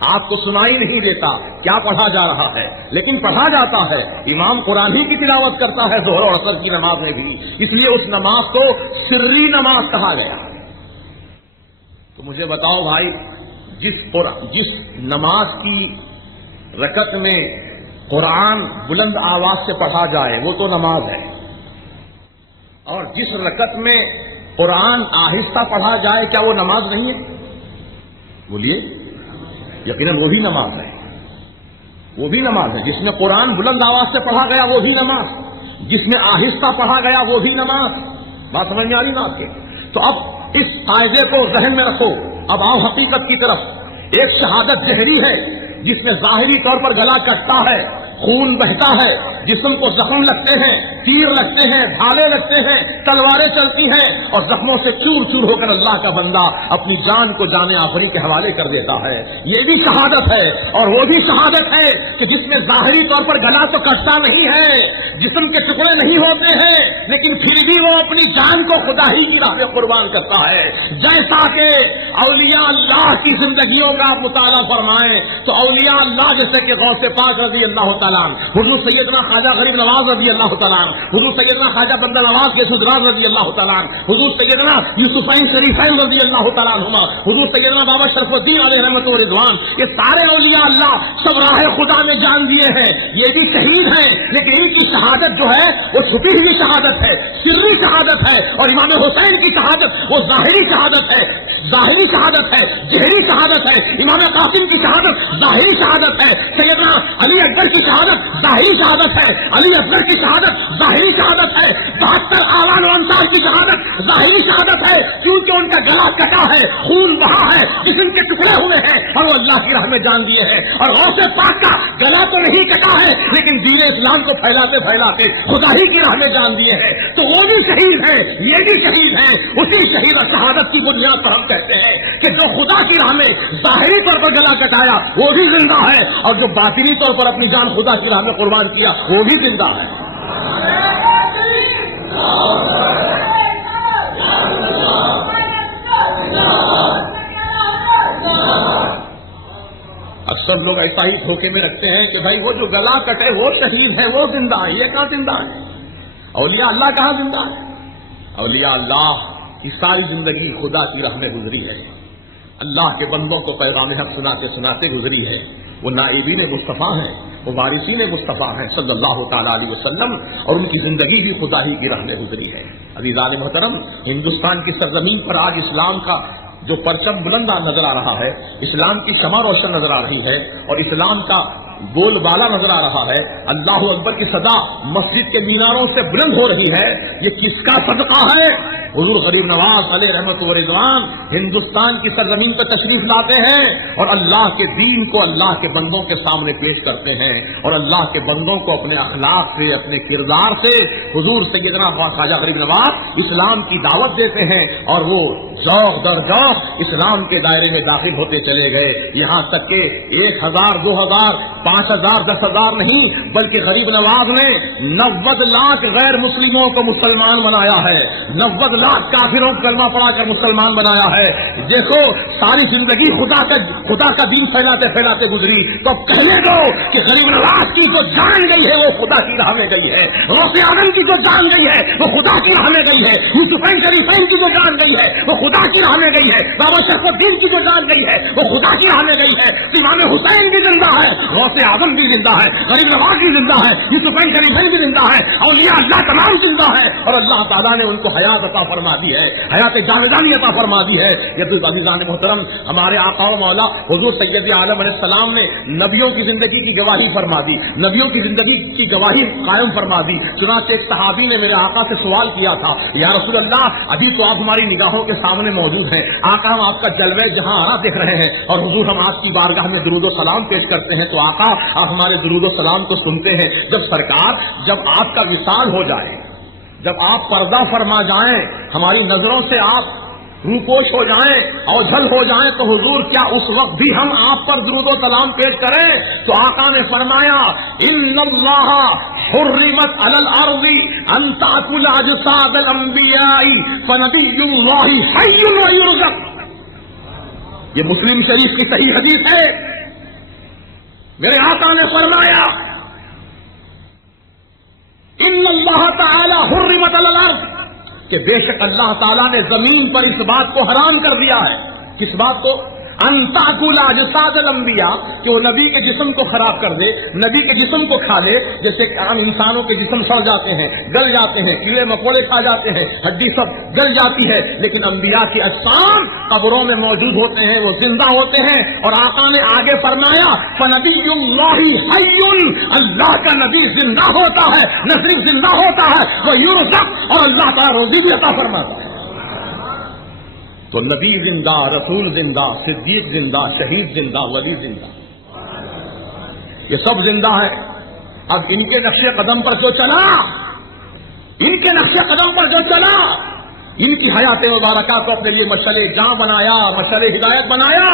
آپ کو سنائی نہیں دیتا کیا پڑھا جا رہا ہے، لیکن پڑھا جاتا ہے. امام قرآن ہی کی تلاوت کرتا ہے ظہر اور عصر کی نماز میں بھی، اس لیے اس نماز کو سری نماز کہا گیا. تو مجھے بتاؤ بھائی، جس نماز کی رکعت میں قرآن بلند آواز سے پڑھا جائے وہ تو نماز ہے، اور جس رکعت میں قرآن آہستہ پڑھا جائے کیا وہ نماز نہیں ہے؟ بولیے. یقیناً وہ بھی نماز ہے، وہ بھی نماز ہے. جس میں قرآن بلند آواز سے پڑھا گیا وہ بھی نماز، جس میں آہستہ پڑھا گیا وہ بھی نماز. بات سمجھ میں آ رہی نا آپ کے؟ تو اب اس قاعدے کو ذہن میں رکھو. اب آؤ حقیقت کی طرف. ایک شہادت جہری ہے جس میں ظاہری طور پر گلا کٹتا ہے، خون بہتا ہے، جسم کو زخم لگتے ہیں، تیر لگتے ہیں، بھالے لگتے ہیں، تلواریں چلتی ہیں، اور زخموں سے چور چور ہو کر اللہ کا بندہ اپنی جان کو جان آخری کے حوالے کر دیتا ہے. یہ بھی شہادت ہے. اور وہ بھی شہادت ہے کہ جس میں ظاہری طور پر گلا تو کٹتا نہیں ہے، جسم کے ٹکڑے نہیں ہوتے ہیں، لیکن پھر بھی وہ اپنی جان کو خدا ہی کی راہ میں قربان کرتا ہے. جیسا کہ اولیاء اللہ کی زندگیوں کا آپ مطالعہ فرمائیں تو اولیاء اللہ جیسے کہ غوث پاک رضی اللہ تعالیٰ عنہ، حضور سیدنا خواجہ غریب نواز رضی اللہ تعالیٰ عنہ، حضور سیدنا خواجہ بندہ نواز کے سدران رضی اللہ تعالیٰ عنہ، حضور سیدنا یوسفین شریفین رضی اللہ تعالیٰ عنہما، حضور سیدنا بابا شرف الدین علیہ رحمت و رضوان، یہ سارے اولیاء اللہ سب راہ خدا میں جان دیے ہیں. یہ بھی شہید ہیں، لیکن ان کی شہادت جو ہے وہ چھپی ہوئی شہادت ہے، سری شہادت ہے. اور امام حسین کی شہادت وہ ظاہری شہادت ہے، ظاہری شہادت ہے، جہری شہادت ہے. امام قاسم کی شہادت ظاہری شہادت ہے. سیدنا علی اکبر کی شہادت ظاہری شہادت ہے. علی اکبر کی شہادت ظاہری شہادت ہے. 72 آوان و انصار کی شہادت ظاہری شہادت ہے، کیونکہ ان کا گلا کٹا ہے، خون بہا ہے، جسم کے ٹکڑے ہوئے ہیں اور وہ اللہ کی راہ میں جان دیے ہیں. اور غوث پاک کا گلا تو نہیں کٹا ہے، لیکن دین اسلام کو پھیلاتے پھیلاتے خدا ہی کی راہ میں جان دیے ہیں. تو وہ بھی شہید ہیں، یہ بھی شہید ہیں. اسی شہید اور شہادت کی بنیاد پر ہم کہتے ہیں کہ جو خدا کی راہ میں ظاہری طور پر گلا کٹایا وہ بھی زندہ ہے، اور جو باطنی طور پر اپنی جان خدا کی راہ میں قربان کیا وہ بھی زندہ ہے. اکثر لوگ ایسا ہی دھوکے میں رکھتے ہیں کہ بھائی وہ جو گلا کٹے وہ شہید ہے، وہ زندہ ہے. یہ کہاں زندہ ہے؟ اولیاء اللہ کہاں زندہ ہے؟ اولیاء اللہ کی ساری زندگی خدا کی راہ میں گزری ہے، اللہ کے بندوں کو پیغام حق سناتے سناتے گزری ہے. وہ نائبین مصطفیٰ ہیں، وہ وارثین مصطفیٰ ہیں صلی اللہ تعالیٰ علیہ وسلم، اور ان کی زندگی بھی خدا ہی کی راہ میں گزری ہے. عزیزان محترم، ہندوستان کی سرزمین پر آج اسلام کا جو پرچم بلند نظر آ رہا ہے، اسلام کی شمع روشن نظر آ رہی ہے، اور اسلام کا بول بالا نظر آ رہا ہے، اللہ اکبر کی صدا مسجد کے میناروں سے بلند ہو رہی ہے. یہ کس کا صدقہ ہے؟ حضور غریب نواز علیہ رحمت و رضوان ہندوستان کی سرزمین پر تشریف لاتے ہیں اور اللہ کے دین کو اللہ کے بندوں کے سامنے پیش کرتے ہیں، اور اللہ کے بندوں کو اپنے اخلاق سے، اپنے کردار سے حضور سیدنا خواجہ غریب نواز اسلام کی دعوت دیتے ہیں، اور وہ ذوق در ذوق اسلام کے دائرے میں داخل ہوتے چلے گئے. یہاں تک کہ 1000 2000 5000 10,000 نہیں، بلکہ غریب نواز نے 90 لاکھ غیر مسلموں کو مسلمان بنایا ہے، 90 لاکھ کافروں کو کلمہ پڑھا کر مسلمان بنایا ہے. دیکھو ساری زندگی خدا کا دین پھیلاتے پھیلاتے گزری، تو کہنے دو کہ غریب نواز کی جو جان گئی ہے وہ خدا کی راہ میں گئی ہے، غوث اعظم کی جو جان گئی ہے وہ خدا کی راہ میں گئی ہے، یوسفین شریفین کی جو جان گئی ہے وہ خدا کی راہ میں گئی ہے، بابا شرف الدین کی جو جان گئی ہے وہ خدا کی راہ میں گئی ہے. امام حسین بھی زندہ ہے، غوث اعظم بھی زندہ ہے، غریب نواز بھی زندہ ہے، یوسفین شریفین بھی زندہ ہے، اولیاء اللہ تمام زندہ ہے، اور اللہ تعالیٰ نے ان کو حیات عطا فرما دی ہے، حیات جاویدانی عطا فرما دی ہے. یہ تو عزیزان محترم ہمارے آقا و مولا حضور سید عالم علیہ السلام نے نبیوں کی زندگی کی گواہی فرما دی، نبیوں کی زندگی کی گواہی قائم فرما دی. چنانچہ ایک صحابی نے میرے آقا سے سوال کیا تھا، یا رسول اللہ ابھی تو آپ ہماری نگاہوں کے سامنے موجود ہیں، آقا ہم آپ کا جلوہ جہاں آرا دیکھ رہے ہیں، اور حضور ہم آپ کی بارگاہ میں درود و سلام پیش کرتے ہیں، تو آقا آپ ہمارے درود و سلام کو سنتے ہیں. جب سرکار جب آپ کا وصال ہو جائے، جب آپ پردہ فرما جائیں، ہماری نظروں سے آپ روپوش ہو جائیں، اوجھل ہو جائیں، تو حضور کیا اس وقت بھی ہم آپ پر درود و سلام پیش کریں؟ تو آقا نے فرمایا ان اللہ حرمت علی الارض ان تاکل اجساد الانبیاء فنبی اللہ حی و یرزق. یہ مسلم شریف کی صحیح حدیث ہے. میرے آقا نے فرمایا ان اللہ تعالی حرمت علی الارض، کہ بے شک اللہ تعالیٰ نے زمین پر اس بات کو حرام کر دیا ہے. کس بات کو؟ ان تاکل اجساد الانبیاء، کہ وہ نبی کے جسم کو خراب کر دے، نبی کے جسم کو کھا لے. جیسے کہ عام انسانوں کے جسم سڑ جاتے ہیں، گل جاتے ہیں، کیڑے مکوڑے کھا جاتے ہیں، ہڈی سب گل جاتی ہے، لیکن انبیاء کی اجسام قبروں میں موجود ہوتے ہیں، وہ زندہ ہوتے ہیں. اور آقا نے آگے فرمایا فنبی اللہ حی، اللہ کا نبی زندہ ہوتا ہے، نہ صرف زندہ ہوتا ہے وہ یرزق، اور اللہ تعالیٰ روزی بھی عطا فرماتا ہے. تو نبی زندہ، رسول زندہ، صدیق زندہ، شہید زندہ، ولی زندہ، یہ سب زندہ ہے. اب ان کے نقش قدم پر جو چلا، ان کے نقش قدم پر جو چلا، ان کی حیات مبارکہ کو اپنے لیے مشعل جاں بنایا، مشعل ہدایت بنایا،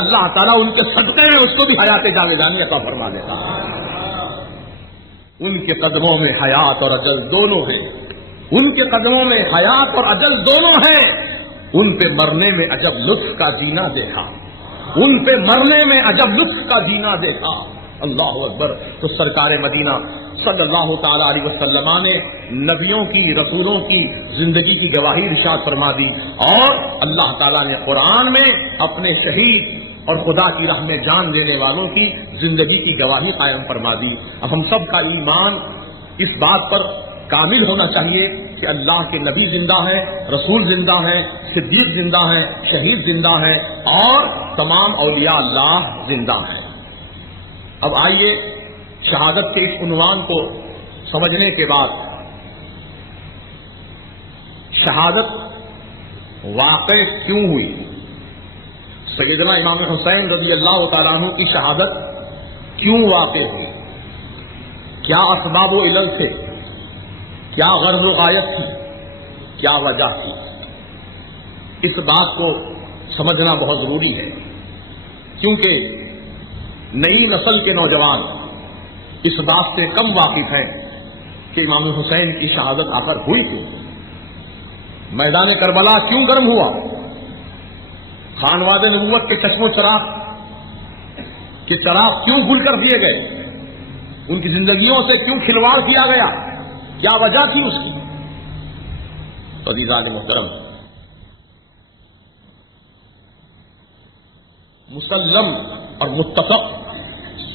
اللہ تعالیٰ ان کے صدقے میں اس کو بھی حیات جاویدانی عطا فرما دیتا۔ ان کے قدموں میں حیات اور اجل دونوں ہیں، ان کے قدموں میں حیات اور اجل دونوں ہیں۔ ان پہ مرنے میں عجب لطف کا جینا دیکھا، ان پہ مرنے میں عجب لطف کا جینا دیکھا۔ اللہ اکبر۔ تو سرکار مدینہ صلی اللہ تعالی علیہ وسلم نے نبیوں کی، رسولوں کی زندگی کی گواہی ارشاد فرما دی، اور اللہ تعالیٰ نے قرآن میں اپنے شہید اور خدا کی راہ میں جان دینے والوں کی زندگی کی گواہی قائم فرما دی۔ اب ہم سب کا ایمان اس بات پر کامل ہونا چاہیے کہ اللہ کے نبی زندہ ہیں، رسول زندہ ہیں، صدیق زندہ ہیں، شہید زندہ ہیں، اور تمام اولیاء اللہ زندہ ہیں۔ اب آئیے شہادت کے اس عنوان کو سمجھنے کے بعد شہادت واقع کیوں ہوئی، سیدنا امام حسین رضی اللہ تعالیٰ عنہ کی شہادت کیوں واقع ہوئی، کیا اسباب و علل تھے، کیا غرض و غایت تھی، کیا وجہ تھی، اس بات کو سمجھنا بہت ضروری ہے، کیونکہ نئی نسل کے نوجوان اس بات سے کم واقف ہیں کہ امام حسین کی شہادت آخر ہوئی کیوں، میدان کربلا کیوں گرم ہوا، خانواد نبوت کے چشم و چراغ کے چراغ کیوں بھول کر دیے گئے، ان کی زندگیوں سے کیوں کھلواڑ کیا گیا، کیا وجہ تھی اس کی۔ تو عزیزان محترم، مسلم اور متفق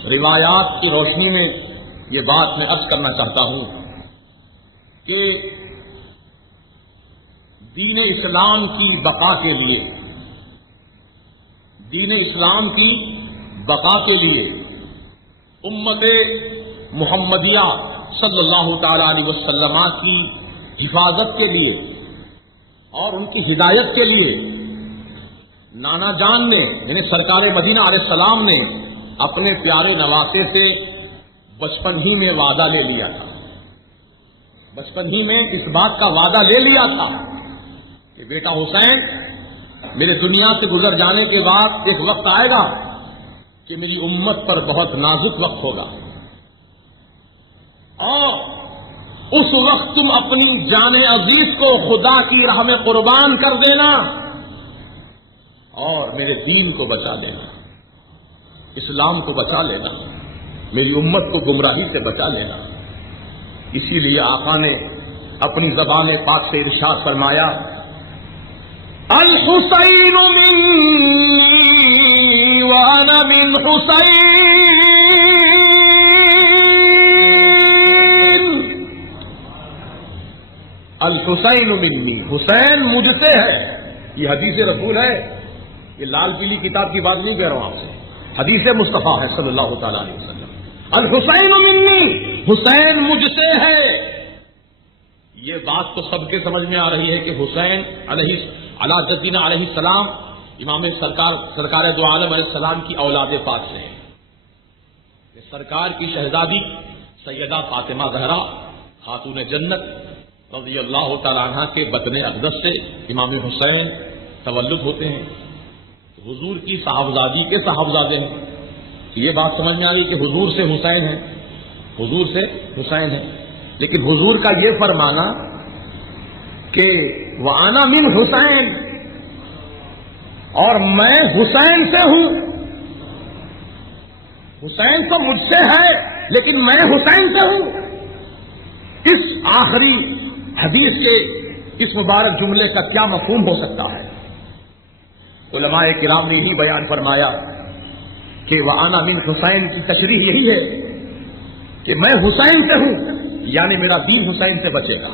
روایات کی روشنی میں یہ بات میں عرض کرنا چاہتا ہوں کہ دین اسلام کی بقا کے لیے، دین اسلام کی بقا کے لیے امت محمدیہ صلی اللہ تعالی علیہ وسلم کی حفاظت کے لیے اور ان کی ہدایت کے لیے نانا جان نے، یعنی سرکار مدینہ علیہ السلام نے اپنے پیارے نواسے سے بچپن ہی میں وعدہ لے لیا تھا، بچپن ہی میں اس بات کا وعدہ لے لیا تھا کہ بیٹا حسین، میرے دنیا سے گزر جانے کے بعد ایک وقت آئے گا کہ میری امت پر بہت نازک وقت ہوگا، اور اس وقت تم اپنی جان عزیز کو خدا کی راہ میں قربان کر دینا اور میرے دین کو بچا لینا، اسلام کو بچا لینا، میری امت کو گمراہی سے بچا لینا۔ اسی لیے آقا نے اپنی زبان پاک سے ارشاد فرمایا، الحسین منی وانا من حسین، الحسین منی، حسین مجھ سے ہے۔ یہ حدیث رسول ہے، یہ لال پیلی کتاب کی بات نہیں کہہ رہا ہوں آپ سے، حدیث مصطفیٰ ہے صلی اللہ تعالی علیہ وسلم۔ الحسین منی، حسین مجھ سے ہے۔ یہ بات تو سب کے سمجھ میں آ رہی ہے کہ حسین علی جدنا علیہ السلام امام سرکار دو عالم علیہ السلام کی اولاد پاک سے ہے۔ سرکار کی شہزادی سیدہ فاطمہ زہرا خاتون جنت رضی اللہ تعالیٰ عنہ کے بطن اقدس سے امام حسین تولد ہوتے ہیں، حضور کی صاحبزادی کے صاحبزادے ہیں۔ یہ بات سمجھ میں آ رہی کہ حضور سے حسین ہے، حضور سے حسین ہے، لیکن حضور کا یہ فرمانا کہ وَأَنَا مِنْ حسین، اور میں حسین سے ہوں، حسین تو مجھ سے ہے لیکن میں حسین سے ہوں، اس آخری حدیث کے اس مبارک جملے کا کیا مفہوم ہو سکتا ہے؟ علماء کرام نے یہی بیان فرمایا کہ وَأَنَا مِنْ حسین کی تشریح یہی ہے کہ میں حسین سے ہوں، یعنی میرا دین حسین سے بچے گا،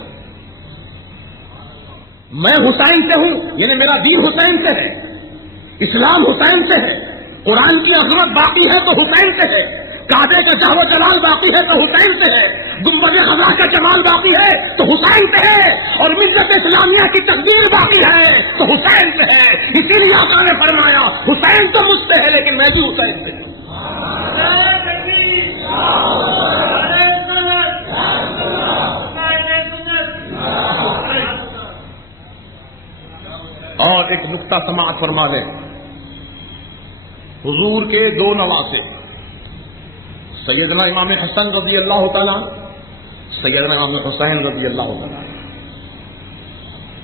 میں حسین سے ہوں یعنی میرا دین حسین سے ہے، اسلام حسین سے ہے، قرآن کی عظمت باقی ہے تو حسین سے ہے، کعبے کا جاہ و جلال باقی ہے تو حسین سے ہے، گنبد خضرا کا جمال باقی ہے تو حسین سے ہے، اور ملت اسلامیہ کی تقدیر باقی ہے تو حسین سے ہے۔ اسی لیے آقا نے فرمایا حسین تو مجھ سے ہے لیکن میں بھی حسین سے ہوں۔ ایک نقطہ سماعت فرما لیں. حضور کے دو نواسے سیدنا امام حسن رضی اللہ تعالیٰ، سیدنا امام حسین رضی اللہ تعالیٰ،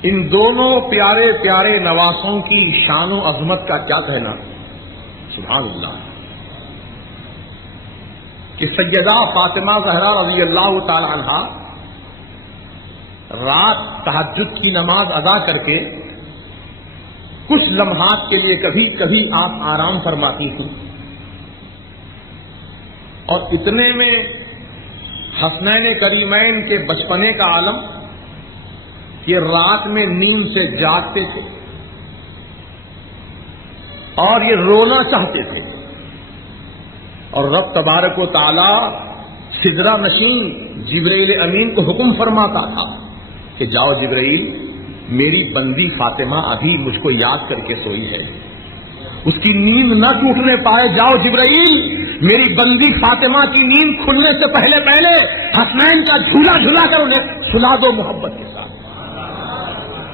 ان دونوں پیارے پیارے نواسوں کی شان و عظمت کا کیا کہنا. سبحان اللہ. کہ سیدہ فاطمہ زہرا رضی اللہ تعالی عنہا رات تہجد کی نماز ادا کر کے کچھ لمحات کے لیے کبھی کبھی آپ آرام فرماتی تھیں، اور اتنے میں حسنین کریمین کے بچپنے کا عالم یہ رات میں نیند سے جاگتے تھے اور یہ رونا چاہتے تھے، اور رب تبارک و تعالی سدرہ نشین جبرائیل امین کو حکم فرماتا تھا کہ جاؤ جبرائیل، میری بندی فاطمہ ابھی مجھ کو یاد کر کے سوئی ہے، اس کی نیند نہ ٹوٹنے پائے. جاؤ جبرائیل، میری بندی فاطمہ کی نیند کھلنے سے پہلے پہلے حسنین کا جھولا جھلا کر انہیں سلا دو محبت کے ساتھ.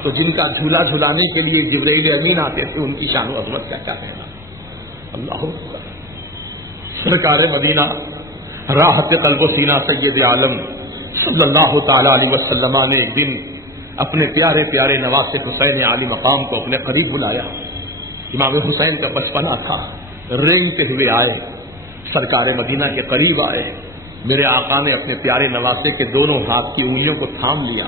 تو جن کا جھولا جھلانے کے لیے جبرائیل امین آتے تھے ان کی شان و عظمت کا کیا کہنا. اللہ اکبر. سرکار مدینہ راحت قلب و سینہ سید عالم صلی اللہ تعالی علیہ وسلم نے ایک دن اپنے پیارے پیارے نواسے حسین عالی مقام کو اپنے قریب بلایا. امام حسین کا بچپنا تھا، رینگتے ہوئے آئے، سرکار مدینہ کے قریب آئے. میرے آقا نے اپنے پیارے نواسے کے دونوں ہاتھ کی انگلیوں کو تھام لیا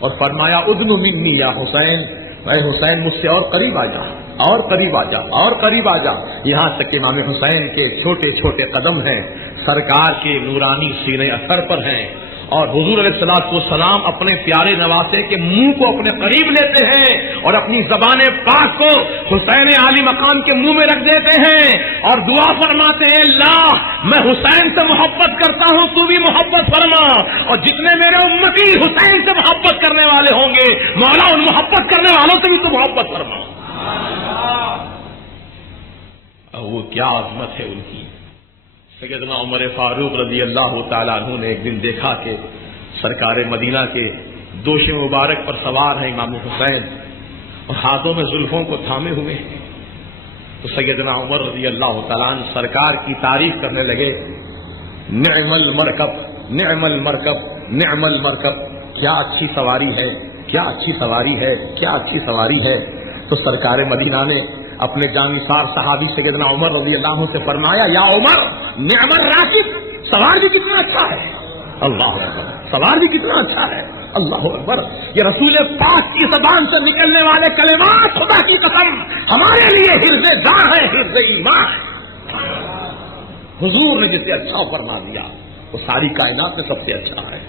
اور فرمایا ادنو منی یا حسین، اے حسین مجھ سے اور قریب آ جا، اور قریب آ جا، اور قریب آ جا. یہاں تک کہ امام حسین کے چھوٹے چھوٹے قدم ہیں سرکار کے نورانی سینے اثر پر ہیں، اور حضور علیہ الصلوۃ والسلام اپنے پیارے نواسے کے منہ کو اپنے قریب لیتے ہیں اور اپنی زبان پاک کو حسین عالی مقام کے منہ میں رکھ دیتے ہیں اور دعا فرماتے ہیں اللہ میں حسین سے محبت کرتا ہوں، تو بھی محبت فرما، اور جتنے میرے امتی حسین سے محبت کرنے والے ہوں گے مولا ان محبت کرنے والوں سے بھی تو محبت فرما. وہ کیا عظمت ہے ان کی. سیدنا عمر فاروق رضی اللہ تعالیٰ عنہ نے ایک دن دیکھا کہ سرکار مدینہ کے دوش مبارک پر سوار ہیں امام حسین اور ہاتھوں میں زلفوں کو تھامے ہوئے ہیں. تو سیدنا عمر رضی اللہ تعالیٰ عنہ سرکار کی تعریف کرنے لگے، نعم المرکب، نعم المرکب، نعم المرکب، کیا اچھی سواری ہے، کیا اچھی سواری ہے، کیا اچھی سواری ہے. تو سرکار مدینہ نے اپنے جانثار صحابی سیدنا عمر رضی اللہ عنہ سے فرمایا، یا عمر نعم الراکب، سوار بھی کتنا اچھا ہے. اللہ اکبر، سوار بھی کتنا اچھا ہے. اللہ اکبر. یہ رسول پاک کی زبان سے نکلنے والے کلمات خدا کی قسم ہمارے لیے حرز جان ہے، حرز ایمان ہے. حضور نے جسے اچھا فرما دیا وہ ساری کائنات میں سب سے اچھا ہے.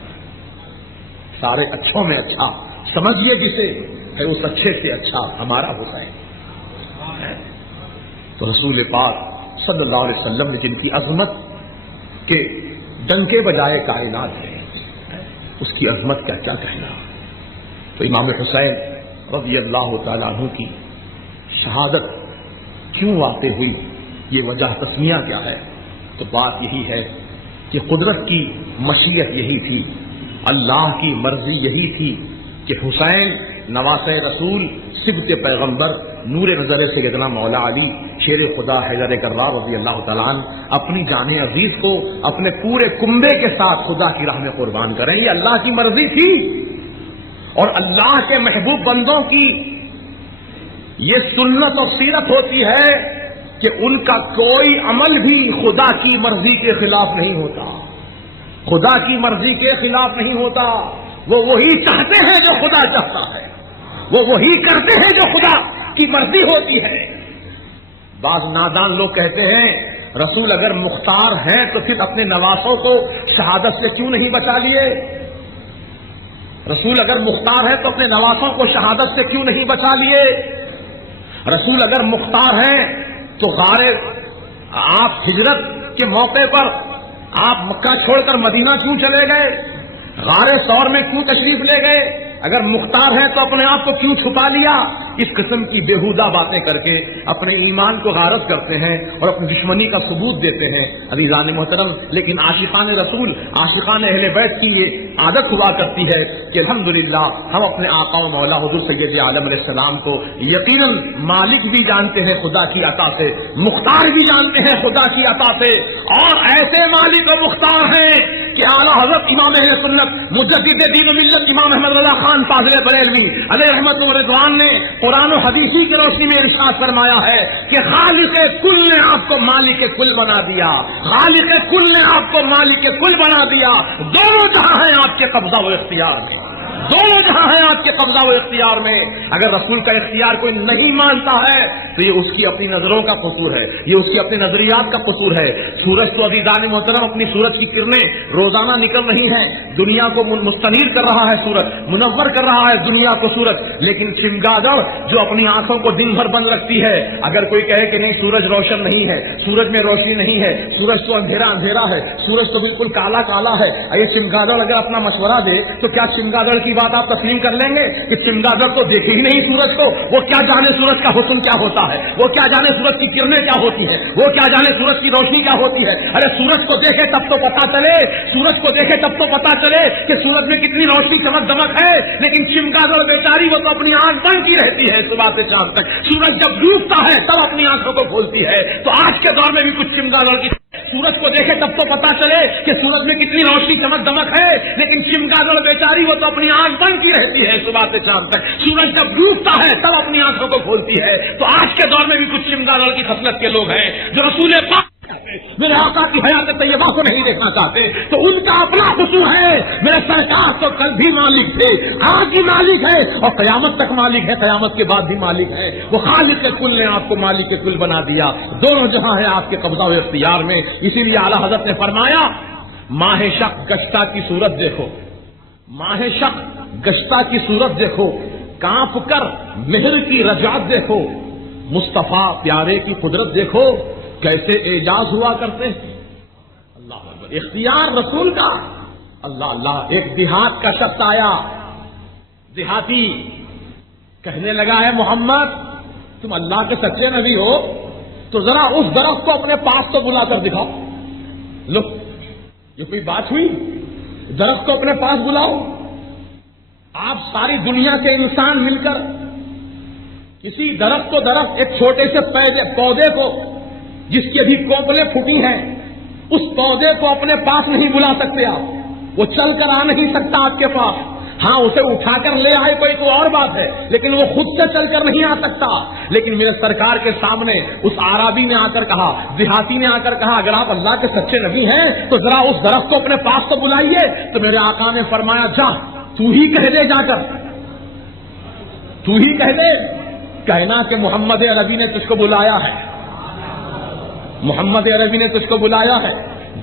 سارے اچھوں میں اچھا سمجھیے جسے ہے، اس اچھے سے اچھا ہمارا حسین. تو رسول پاک صلی اللہ علیہ وسلم نے جن کی عظمت کے ڈنکے بجائے کائنات ہے، اس کی عظمت کا کیا کہنا. تو امام حسین رضی اللہ تعالیٰ عنہ کی شہادت کیوں واقع ہوئی، یہ وجہ تسمیہ کیا ہے. تو بات یہی ہے کہ قدرت کی مشیت یہی تھی، اللہ کی مرضی یہی تھی کہ حسین نواسے رسول سبط پیغمبر نور نظر سیدنا مولا علی شیر خدا حیدر کرار رضی اللہ تعالیٰ عنہ اپنی جان عزیز کو اپنے پورے کنبے کے ساتھ خدا کی راہ میں قربان کریں. یہ اللہ کی مرضی تھی، اور اللہ کے محبوب بندوں کی یہ سنت و سیرت ہوتی ہے کہ ان کا کوئی عمل بھی خدا کی مرضی کے خلاف نہیں ہوتا، خدا کی مرضی کے خلاف نہیں ہوتا. وہ وہی چاہتے ہیں جو خدا چاہتا ہے، وہ وہی کرتے ہیں جو خدا کی مرضی ہوتی ہے. بعض نادان لوگ کہتے ہیں رسول اگر مختار ہیں تو پھر اپنے نواسوں کو شہادت سے کیوں نہیں بچا لیے؟ رسول اگر مختار ہے تو اپنے نواسوں کو شہادت سے کیوں نہیں بچا لیے؟ رسول اگر مختار ہیں تو غار آپ ہجرت کے موقع پر آپ مکہ چھوڑ کر مدینہ کیوں چلے گئے؟ غار ثور میں کیوں تشریف لے گئے؟ اگر مختار ہیں تو اپنے آپ کو کیوں چھپا لیا؟ اس قسم کی بےہودہ باتیں کر کے اپنے ایمان کو غارت کرتے ہیں اور اپنی دشمنی کا ثبوت دیتے ہیں عزیزان محترم. لیکن عاشقان رسول، عاشقان اہل بیت کی یہ عادت ہوا کرتی ہے کہ الحمدللہ ہم اپنے آقا و مولا حضور سید عالم علیہ السلام کو یقیناً مالک بھی جانتے ہیں خدا کی عطا سے، مختار بھی جانتے ہیں خدا کی عطا سے، اور ایسے مالک و مختار ہیں کہ اعلیٰ حضرت امام اہل سنت مجدد دین و ملت امام احمد رضا خان فاضل بریلوی علیہ رحمت و رضوان نے قرآن و حدیثی کی روشنی میں ارشاد فرمایا ہے کہ خالق کل نے آپ کو مالک کل بنا دیا، خالق کل نے آپ کو مالک کل بنا دیا. دونوں جہاں ہیں آپ کے قبضہ و اختیار میں، دونوں جہاں ہیں آپ کے قبضہ و اختیار میں. اگر رسول کا اختیار کوئی نہیں مانتا ہے تو یہ اس کی اپنی نظروں کا قصور ہے، یہ اس کی اپنی نظریات کا قصور ہے. سورج تو عزیزان محترم اپنی سورج کی کرنیں روزانہ نکل رہی ہیں، دنیا کو مستنیر کر رہا ہے سورج، منور کر رہا ہے دنیا کو سورج. لیکن چمگادڑ جو اپنی آنکھوں کو دن بھر بند رکھتی ہے، اگر کوئی کہے کہ نہیں سورج روشن نہیں ہے، سورج میں روشنی نہیں ہے، سورج تو اندھیرا اندھیرا ہے، سورج تو بالکل کالا کالا ہے، یہ چمگادڑ اگر اپنا مشورہ دے تو کیا چمگادڑ کی بات آپ تسلیم کر لیں گے کہ چمگادڑ تو دیکھے ہی نہیں سورج کو، وہ کیا جانے سورج کا حسن کیا ہوتا ہے، وہ کیا جانے سورج کی کرنیں کیا ہوتی ہیں، وہ کیا جانے سورج کی روشنی کیا ہوتی ہے. ارے سورج کو دیکھے تب تو پتا چلے، سورج کو دیکھے تب تو پتا چلے کہ سورج میں کتنی روشنی چمک دمک ہے. لیکن چمگادڑ بیچاری وہ تو اپنی آنکھ بند کی رہتی ہے صبح سے چاند تک، سورج جب ڈوبتا ہے تب اپنی آنکھوں کو کھولتی ہے. تو آج کے دور میں بھی کچھ چمگادڑ کی سورج کو دیکھے تب تو پتا چلے کہ سورج میں کتنی روشنی چمک دمک ہے، لیکن چمگادڑ بیچاری وہ تو اپنی آنکھ بند کی رہتی ہے صبح سے شام تک، سورج جب ڈوبتا ہے تب اپنی آنکھوں کو کھولتی ہے. تو آج کے دور میں بھی کچھ چمگادڑ کی خصلت کے لوگ ہیں جو رسول پاک میرے آقا کی حیات طیبہ کو نہیں دیکھنا چاہتے، تو ان کا اپنا قصور ہے. میرے سرکار تو کل بھی مالک تھے، آج بھی مالک ہے، اور قیامت تک مالک ہے، قیامت کے بعد بھی مالک ہے. وہ خالق کل نے آپ کو مالک کل بنا دیا، دونوں جہاں ہیں آپ کے قبضہ و اختیار میں. اسی لیے اعلیٰ حضرت نے فرمایا ماہ شق گشتہ کی صورت دیکھو، ماہ شق گشتہ کی صورت دیکھو، کانپ کر مہر کی رجعت دیکھو، مصطفیٰ پیارے کی قدرت دیکھو کیسے اعجاز ہوا کرتے ہیں. اللہ اکبر، اختیار رسول کا. اللہ اللہ. ایک دیہات کا شخص آیا، دیہاتی کہنے لگا ہے محمد تم اللہ کے سچے نبی ہو تو ذرا اس درخت کو اپنے پاس تو بلا کر دکھاؤ. لو یہ کوئی بات ہوئی؟ درخت کو اپنے پاس بلاؤ. آپ ساری دنیا کے انسان مل کر کسی درخت کو درخت ایک چھوٹے سے پودے کو جس کی ابھی کوپلیں پھوٹی ہیں اس پودے کو اپنے پاس نہیں بلا سکتے آپ. وہ چل کر آ نہیں سکتا آپ کے پاس. ہاں اسے اٹھا کر لے آئے کوئی تو اور بات ہے، لیکن وہ خود سے چل کر نہیں آ سکتا. لیکن میرے سرکار کے سامنے اس عربی نے آ کر کہا، دیہاتی نے آ کر کہا اگر آپ اللہ کے سچے نبی ہیں تو ذرا اس درخت کو اپنے پاس تو بلائیے. تو میرے آقا نے فرمایا جا تو ہی کہہ دے، جا کر تو ہی کہہ دے، کہنا کہ محمد عربی نے تجھ کو بلایا ہے، محمد عربی نے تجھ کو بلایا ہے.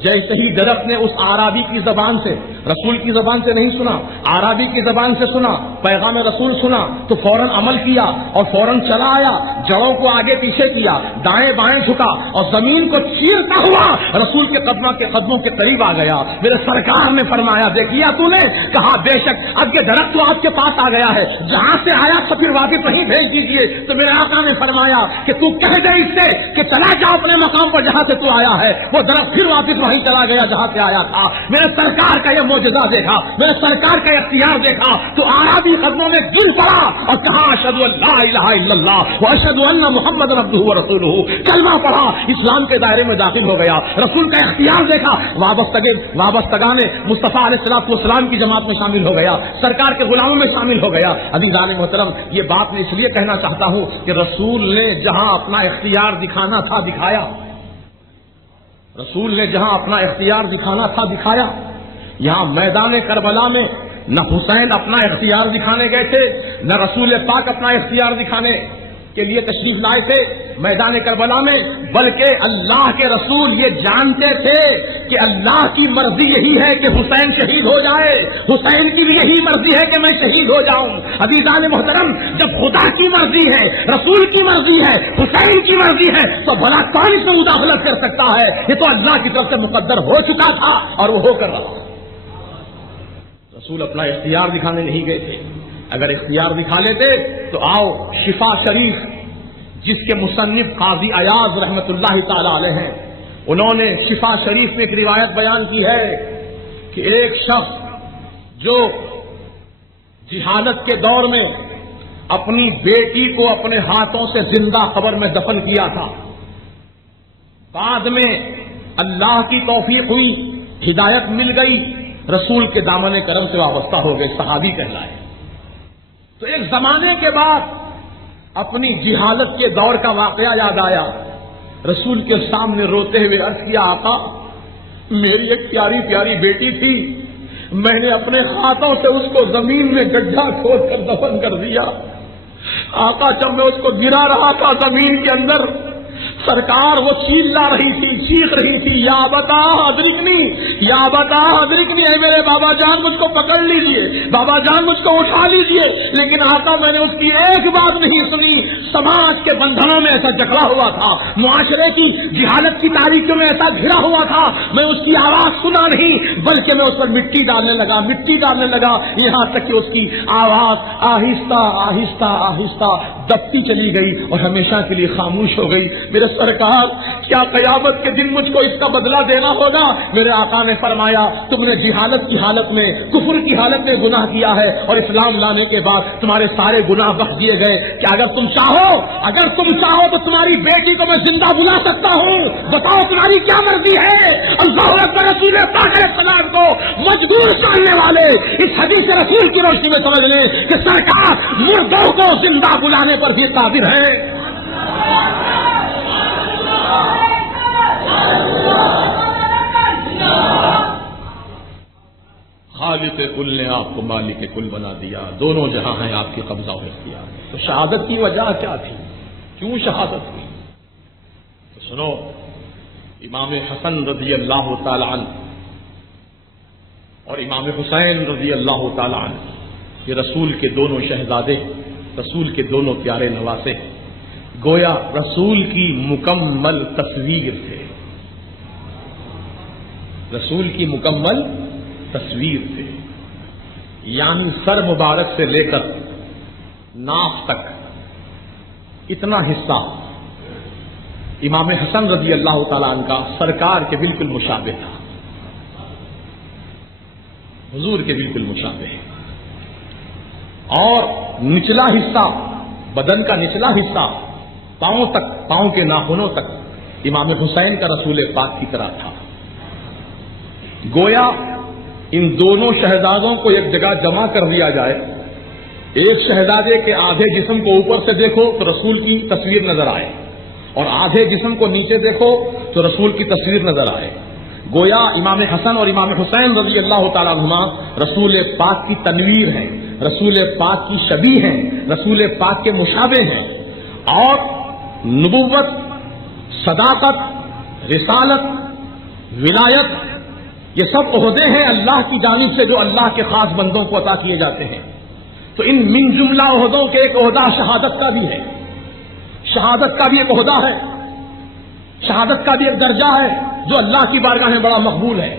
جیسے ہی درخت نے اس عربی کی زبان سے، رسول کی زبان سے نہیں سنا، عربی کی زبان سے سنا، پیغام رسول سنا تو فوراً عمل کیا اور فوراً چلا آیا، جڑوں کو آگے پیچھے کیا، دائیں بائیں جھکا اور زمین کو چیرتا ہوا رسول کے قدموں کے قریب آ گیا. میرے سرکار نے فرمایا دیکھیا تو نے؟ کہا بے شک. اب یہ درخت تو آپ کے پاس آ گیا ہے، جہاں سے آیا تو پھر واپس وہیں بھیج دیجیے. تو میرے آقا نے فرمایا کہ تو کہہ دے اس سے کہ چلا جا اپنے مقام پر جہاں سے تو آیا ہے. وہ درخت پھر واپس وہیں چلا گیا جہاں سے آیا تھا. میرے سرکار کا یہ معجزہ دیکھا، میرے سرکار کا اختیار دیکھا تو عربی قدموں میں گر پڑا اور کہا اشہد ان لا الہ الا اللہ واشہد ان محمد عبدہ ورسولہ. کلمہ پڑھا، اسلام کے دائرے میں داخل ہو گیا. رسول کا اختیار دیکھا، وابستگان مصطفیٰ علیہ السلام کی جماعت میں شامل ہو گیا، سرکار کے غلاموں میں شامل ہو گیا. عزیزان محترم یہ بات میں اس لیے کہنا چاہتا ہوں کہ رسول نے جہاں اپنا اختیار دکھانا تھا دکھایا، رسول نے جہاں اپنا اختیار دکھانا تھا دکھایا. یہاں میدان کربلا میں نہ حسین اپنا اختیار دکھانے گئے تھے، نہ رسول پاک اپنا اختیار دکھانے کے لیے تشریف لائے تھے میدان کربلا میں، بلکہ اللہ کے رسول یہ جانتے تھے کہ اللہ کی مرضی یہی ہے کہ حسین شہید ہو جائے، حسین کی بھی یہی مرضی ہے کہ میں شہید ہو جاؤں. عزیزان محترم جب خدا کی مرضی ہے، رسول کی مرضی ہے، حسین کی مرضی ہے تو بھلا کون اس میں مداخلت کر سکتا ہے؟ یہ تو اللہ کی طرف سے مقدر ہو چکا تھا اور وہ ہو کر رہا. رسول اپنا اختیار دکھانے نہیں گئے تھے، اگر اختیار دکھا لیتے تو آؤ شفا شریف جس کے مصنف قاضی ایاز رحمت اللہ تعالی علیہ ہیں، انہوں نے شفا شریف میں ایک روایت بیان کی ہے کہ ایک شخص جو جہالت کے دور میں اپنی بیٹی کو اپنے ہاتھوں سے زندہ قبر میں دفن کیا تھا، بعد میں اللہ کی توفیق ہوئی، ہدایت مل گئی، رسول کے دامن کرم سے وابستہ ہو گئے، صحابی کہلائے۔ تو ایک زمانے کے بعد اپنی جہالت کے دور کا واقعہ یاد آیا، رسول کے سامنے روتے ہوئے عرض کیا، آقا میری ایک پیاری پیاری بیٹی تھی، میں نے اپنے ہاتھوں سے اس کو زمین میں گڈھا کھود کر دفن کر دیا۔ آقا جب میں اس کو گرا رہا تھا زمین کے اندر، سرکار وہ چیلا رہی تھی، چیخ رہی تھی، یا بتا ادرکنی، یا بتا ادرکنی، اے میرے بابا جان مجھ کو پکڑ لیجئے، بابا جان مجھ کو اٹھا لیجئے۔ لیکن آقا میں نے اس کی ایک بات نہیں سنی، سماج کے بندھنوں میں ایسا جکڑا ہوا تھا، معاشرے کی جہالت کی تاریکیوں میں ایسا گھرا ہوا تھا، میں اس کی آواز سنا نہیں، بلکہ میں اس پر مٹی ڈالنے لگا، مٹی ڈالنے لگا، یہاں تک کہ اس کی آواز آہستہ آہستہ آہستہ دبتی چلی گئی اور ہمیشہ کے لیے خاموش ہو گئی۔ میرے سرکار کیا قیامت کے دن مجھ کو اس کا بدلہ دینا ہوگا؟ میرے آقا نے فرمایا، تم نے جہالت کی حالت میں، کفر کی حالت میں گناہ کیا ہے، اور اسلام لانے کے بعد تمہارے سارے گناہ بخش دیے گئے۔ کہ اگر تم چاہو تو تمہاری بیٹی کو میں زندہ بلا سکتا ہوں، بتاؤ تمہاری کیا مرضی ہے؟ اللہ اکبر۔ رسول پاک علیہ السلام کو مجبور کرنے والے اس حدیث رسول کی روشنی میں سمجھ لیں کہ سرکار مردوں کو زندہ بلانے پر بھی قادر ہے۔ خالق کل نے آپ کو مالک کل بنا دیا، دونوں جہاں ہیں آپ کی قبضہ و اختیار۔ تو شہادت کی وجہ کیا تھی؟ کیوں شہادت ہوئی؟ تو سنو، امام حسن رضی اللہ تعالی عنہ اور امام حسین رضی اللہ تعالی عنہ، یہ رسول کے دونوں شہزادے، رسول کے دونوں پیارے نواسے، گویا رسول کی مکمل تصویر تھے، رسول کی مکمل تصویر تھے، یعنی سر مبارک سے لے کر ناف تک اتنا حصہ امام حسن رضی اللہ تعالیٰ عنہ کا سرکار کے بالکل مشابہ تھا، حضور کے بالکل مشابہ، اور نچلا حصہ، بدن کا نچلا حصہ پاؤں تک، پاؤں کے ناخنوں تک امام حسین کا رسول پاک کی طرح تھا۔ گویا ان دونوں شہزادوں کو ایک جگہ جمع کر دیا جائے، ایک شہزادے کے آدھے جسم کو اوپر سے دیکھو تو رسول کی تصویر نظر آئے، اور آدھے جسم کو نیچے دیکھو تو رسول کی تصویر نظر آئے۔ گویا امام حسن اور امام حسین رضی اللہ تعالیٰ عنہما رسول پاک کی تنویر ہیں، رسول پاک کی شبیہ ہیں، رسول پاک کے مشابہ ہیں، اور نبوت، صداقت، رسالت، ولایت، یہ سب عہدے ہیں اللہ کی جانب سے جو اللہ کے خاص بندوں کو عطا کیے جاتے ہیں۔ تو ان من جملہ عہدوں کے ایک عہدہ شہادت کا بھی ہے، شہادت کا بھی ایک عہدہ ہے، شہادت کا بھی ایک درجہ ہے جو اللہ کی بارگاہ میں بڑا مقبول ہے۔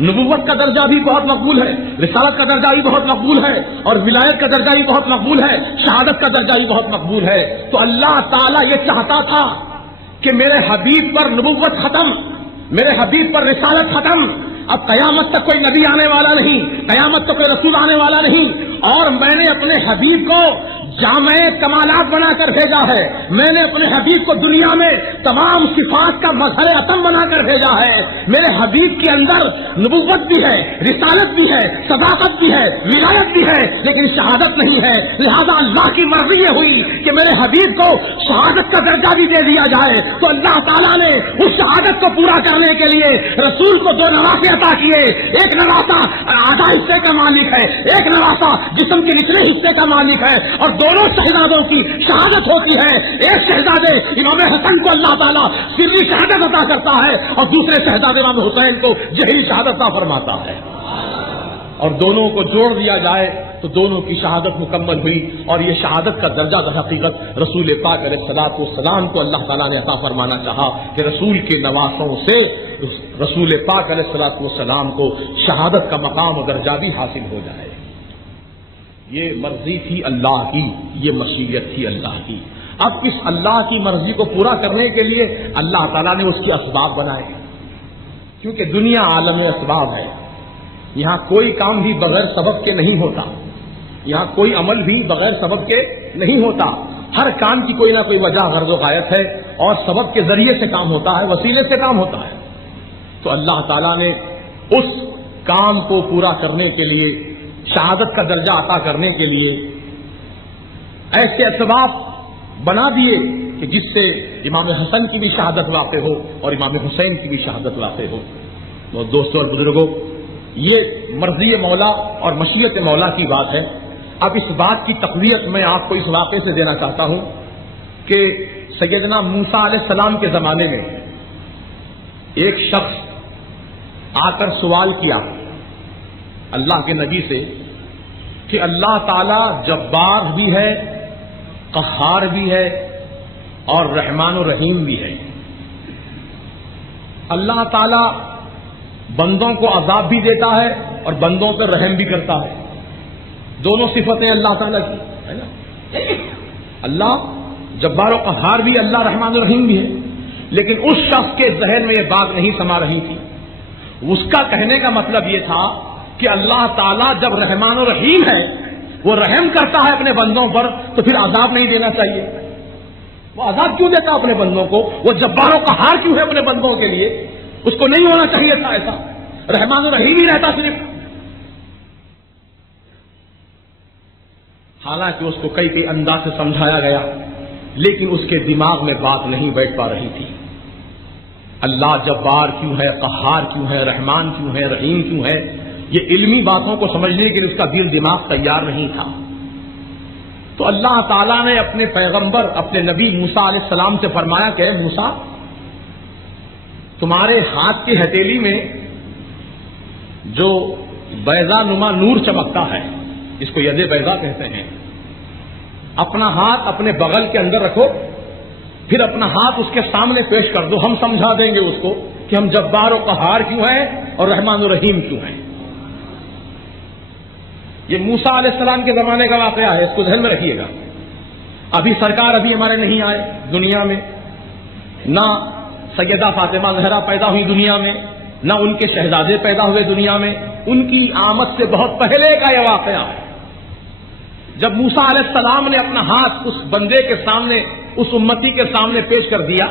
نبوت کا درجہ بھی بہت مقبول ہے، رسالت کا درجہ بھی بہت مقبول ہے، اور ولایت کا درجہ بھی بہت مقبول ہے، شہادت کا درجہ بھی بہت مقبول ہے۔ تو اللہ تعالیٰ یہ چاہتا تھا کہ میرے حبیب پر نبوت ختم، میرے حبیب پر رسالت ختم، اب قیامت تک کوئی نبی آنے والا نہیں، قیامت تک کوئی رسول آنے والا نہیں، اور میں نے اپنے حبیب کو جامع کمالات بنا کر بھیجا ہے، میں نے اپنے حبیب کو دنیا میں تمام صفات کا مظہر عطم بنا کر بھیجا ہے۔ میرے حبیب کے اندر نبوت بھی ہے، رسالت بھی ہے، صداقت بھی ہے، ولایت بھی ہے، لیکن شہادت نہیں ہے۔ لہذا اللہ کی مرضی یہ ہوئی کہ میرے حبیب کو شہادت کا درجہ بھی دے دیا جائے، تو اللہ تعالیٰ نے اس شہادت کو پورا کرنے کے لیے رسول کو دو نواسے عطا کیے، ایک نواسا آدھا حصے کا مالک ہے، ایک نواسا جسم کے نچلے حصے کا مالک ہے، اور دونوں شہزادوں کی شہادت ہوتی ہے۔ ایک شہزادے امام حسن کو اللہ تعالیٰ سری شہادت عطا کرتا ہے، اور دوسرے شہزادے امام حسین کو جہری شہادت عطا فرماتا ہے، اور دونوں کو جوڑ دیا جائے تو دونوں کی شہادت مکمل ہوئی۔ اور یہ شہادت کا درجہ در حقیقت رسول پاک علیہ الصلوۃ والسلام کو اللہ تعالیٰ نے عطا فرمانا چاہا کہ رسول کے نواسوں سے رسول پاک علیہ الصلوۃ والسلام کو شہادت کا مقام و درجہ بھی حاصل ہو جائے۔ یہ مرضی تھی اللہ کی، یہ مشیت تھی اللہ کی۔ اب اس اللہ کی مرضی کو پورا کرنے کے لیے اللہ تعالیٰ نے اس کے اسباب بنائے، کیونکہ دنیا عالم اسباب ہے۔ یہاں کوئی کام بھی بغیر سبب کے نہیں ہوتا، یہاں کوئی عمل بھی بغیر سبب کے نہیں ہوتا۔ ہر کام کی کوئی نہ کوئی وجہ غرض و غایت ہے، اور سبب کے ذریعے سے کام ہوتا ہے، وسیلے سے کام ہوتا ہے۔ تو اللہ تعالیٰ نے اس کام کو پورا کرنے کے لیے، شہادت کا درجہ عطا کرنے کے لیے ایسے اسباب بنا دیے کہ جس سے امام حسن کی بھی شہادت واقع ہو اور امام حسین کی بھی شہادت واقع ہو۔ تو دوستوں اور بزرگوں، یہ مرضی مولا اور مشیت مولا کی بات ہے۔ اب اس بات کی تقویت میں آپ کو اس واقعے سے دینا چاہتا ہوں کہ سیدنا موسیٰ علیہ السلام کے زمانے میں ایک شخص آ کر سوال کیا اللہ کے نبی سے کہ اللہ تعالی جبار بھی ہے، قہار بھی ہے، اور رحمان و رحیم بھی ہے۔ اللہ تعالی بندوں کو عذاب بھی دیتا ہے اور بندوں پر رحم بھی کرتا ہے، دونوں صفتیں اللہ تعالیٰ کی ہے نا۔ اللہ جبار و قہار بھی، اللہ رحمان و رحیم بھی ہے، لیکن اس شخص کے ذہن میں یہ بات نہیں سما رہی تھی۔ اس کا کہنے کا مطلب یہ تھا کہ اللہ تعالیٰ جب رحمان و رحیم ہے، وہ رحم کرتا ہے اپنے بندوں پر، تو پھر عذاب نہیں دینا چاہیے۔ وہ عذاب کیوں دیتا اپنے بندوں کو؟ وہ جبار و قہار کیوں ہے اپنے بندوں کے لیے؟ اس کو نہیں ہونا چاہیے تھا ایسا، رحمان و رحیم ہی رہتا صرف۔ حالانکہ اس کو کئی انداز سے سمجھایا گیا، لیکن اس کے دماغ میں بات نہیں بیٹھ پا رہی تھی۔ اللہ جبار کیوں ہے، قہار کیوں ہے، رحمان کیوں ہے، رحیم کیوں ہے، یہ علمی باتوں کو سمجھنے کے لیے اس کا دل دماغ تیار نہیں تھا۔ تو اللہ تعالیٰ نے اپنے پیغمبر، اپنے نبی موسیٰ علیہ السلام سے فرمایا کہ اے موسیٰ، تمہارے ہاتھ کی ہتھیلی میں جو بیضا نما نور چمکتا ہے، جس کو ید بیضا کہتے ہیں، اپنا ہاتھ اپنے بغل کے اندر رکھو، پھر اپنا ہاتھ اس کے سامنے پیش کر دو، ہم سمجھا دیں گے اس کو کہ ہم جبار و قہار کیوں ہیں اور رحمان و رحیم کیوں ہیں۔ یہ موسیٰ علیہ السلام کے زمانے کا واقعہ ہے، اس کو ذہن میں رکھیے گا۔ ابھی سرکار ابھی ہمارے نہیں آئے دنیا میں، نہ سیدہ فاطمہ زہرا پیدا ہوئی دنیا میں، نہ ان کے شہزادے پیدا ہوئے دنیا میں، ان کی آمد سے بہت پہلے کا یہ واقعہ ہے۔ جب موسیٰ علیہ السلام نے اپنا ہاتھ اس بندے کے سامنے، اس امتی کے سامنے پیش کر دیا،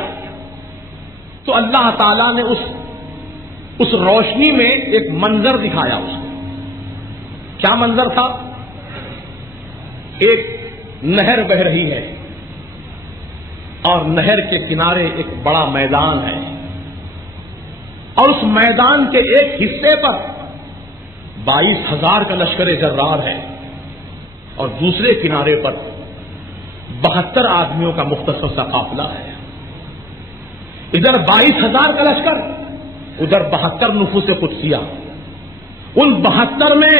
تو اللہ تعالیٰ نے اس روشنی میں ایک منظر دکھایا اس کو۔ کیا منظر تھا؟ ایک نہر بہ رہی ہے اور نہر کے کنارے ایک بڑا میدان ہے، اور اس میدان کے ایک حصے پر 22,000 کا لشکر جرار ہے، اور دوسرے کنارے پر 72 آدمیوں کا مختصر سا قافلہ ہے۔ ادھر 22,000 کا لشکر، ادھر 72 نفوس قدسیہ۔ ان 72 میں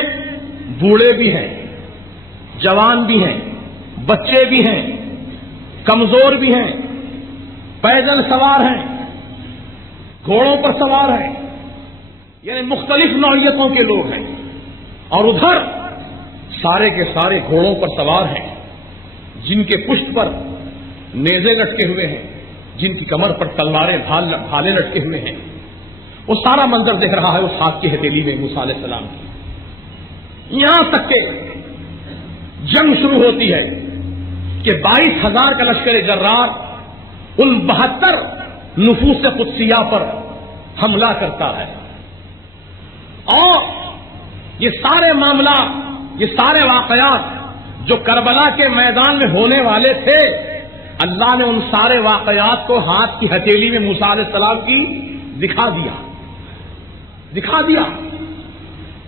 بوڑھے بھی ہیں، جوان بھی ہیں، بچے بھی ہیں، کمزور بھی ہیں، پیدل سوار ہیں، گھوڑوں پر سوار ہیں، یعنی مختلف نوعیتوں کے لوگ ہیں۔ اور ادھر سارے کے سارے گھوڑوں پر سوار ہیں، جن کے پشت پر نیزے لٹکے ہوئے ہیں، جن کی کمر پر تلواریں بھالے لٹکے ہوئے ہیں۔ وہ سارا منظر دیکھ رہا ہے اس ہاتھ کی ہتھیلی میں موسیٰ علیہ السلام کی۔ یہاں تک کہ جنگ شروع ہوتی ہے کہ 22,000 کا لشکر جرار ان 72 نفوس قدسیہ پر حملہ کرتا ہے، اور یہ سارے معاملات، یہ سارے واقعات جو کربلا کے میدان میں ہونے والے تھے، اللہ نے ان سارے واقعات کو ہاتھ کی ہتھیلی میں موسیٰ علیہ السلام کی دکھا دیا۔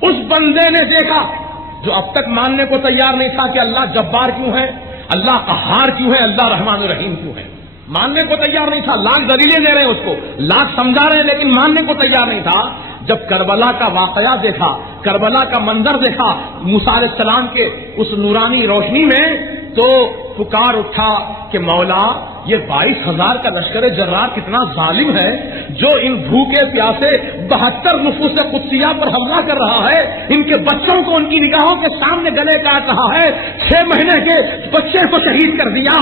اس بندے نے دیکھا جو اب تک ماننے کو تیار نہیں تھا کہ اللہ جبار کیوں ہے، اللہ قہار کیوں ہے، اللہ رحمان الرحیم کیوں ہے، ماننے کو تیار نہیں تھا۔ لاکھ دلیلیں دے رہے ہیں اس کو، لاکھ سمجھا رہے ہیں، لیکن ماننے کو تیار نہیں تھا۔ جب کربلا کا واقعہ دیکھا، کربلا کا منظر دیکھا موسیٰ علیہ السلام کے اس نورانی روشنی میں، تو پکار اٹھا کہ مولا، یہ 22,000 کا لشکر جرار کتنا ظالم ہے، جو ان بھوکے پیاسے 72 نفوس قدسیہ پر حملہ کر رہا ہے، ان کے بچوں کو ان کی نگاہوں کے سامنے گلے کاٹ رہا ہے، 6 مہینے کے بچے کو شہید کر دیا،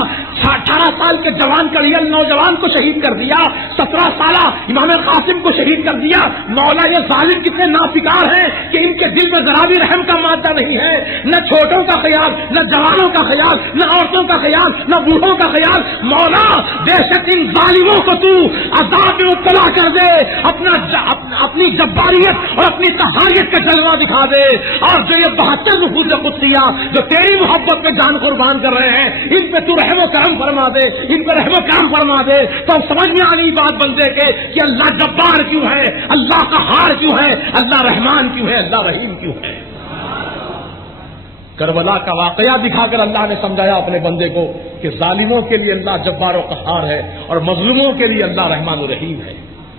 18 سال کے جوان کڑیل نوجوان کو شہید کر دیا، 17 سالہ امام قاسم کو شہید کر دیا۔ مولا یہ ظالم کتنے نافکار ہیں کہ ان کے دل میں ذرا بھی رحم کا مادہ نہیں ہے، نہ چھوٹوں کا خیال، نہ جوانوں کا خیال، نہ عورتوں کا خیال، نہ بوڑھوں کا خیال۔ مولا بے شک ان ظالموں کو تو عذاب میں مبتلا کر دے، اپنی جباریت اور اپنی قہاریت کا جلوہ دکھا دے، اور جو یہ 72 نفوس قدسیہ جو تیری محبت میں جان قربان کر رہے ہیں، ان پہ تو رحم و کرم فرما دے، ان پہ رحم و کرم فرما دے۔ تو سمجھ میں آ گئی بات بندے کے کہ اللہ جبار کیوں ہے، اللہ قہار کیوں ہے، اللہ رحمان کیوں ہے، اللہ رحیم کیوں ہے۔ کربلا کا واقعہ دکھا کر اللہ نے سمجھایا اپنے بندے کو کہ ظالموں کے لیے اللہ جبار و قہار ہے اور مظلوموں کے لیے اللہ رحمان و رحیم ہے۔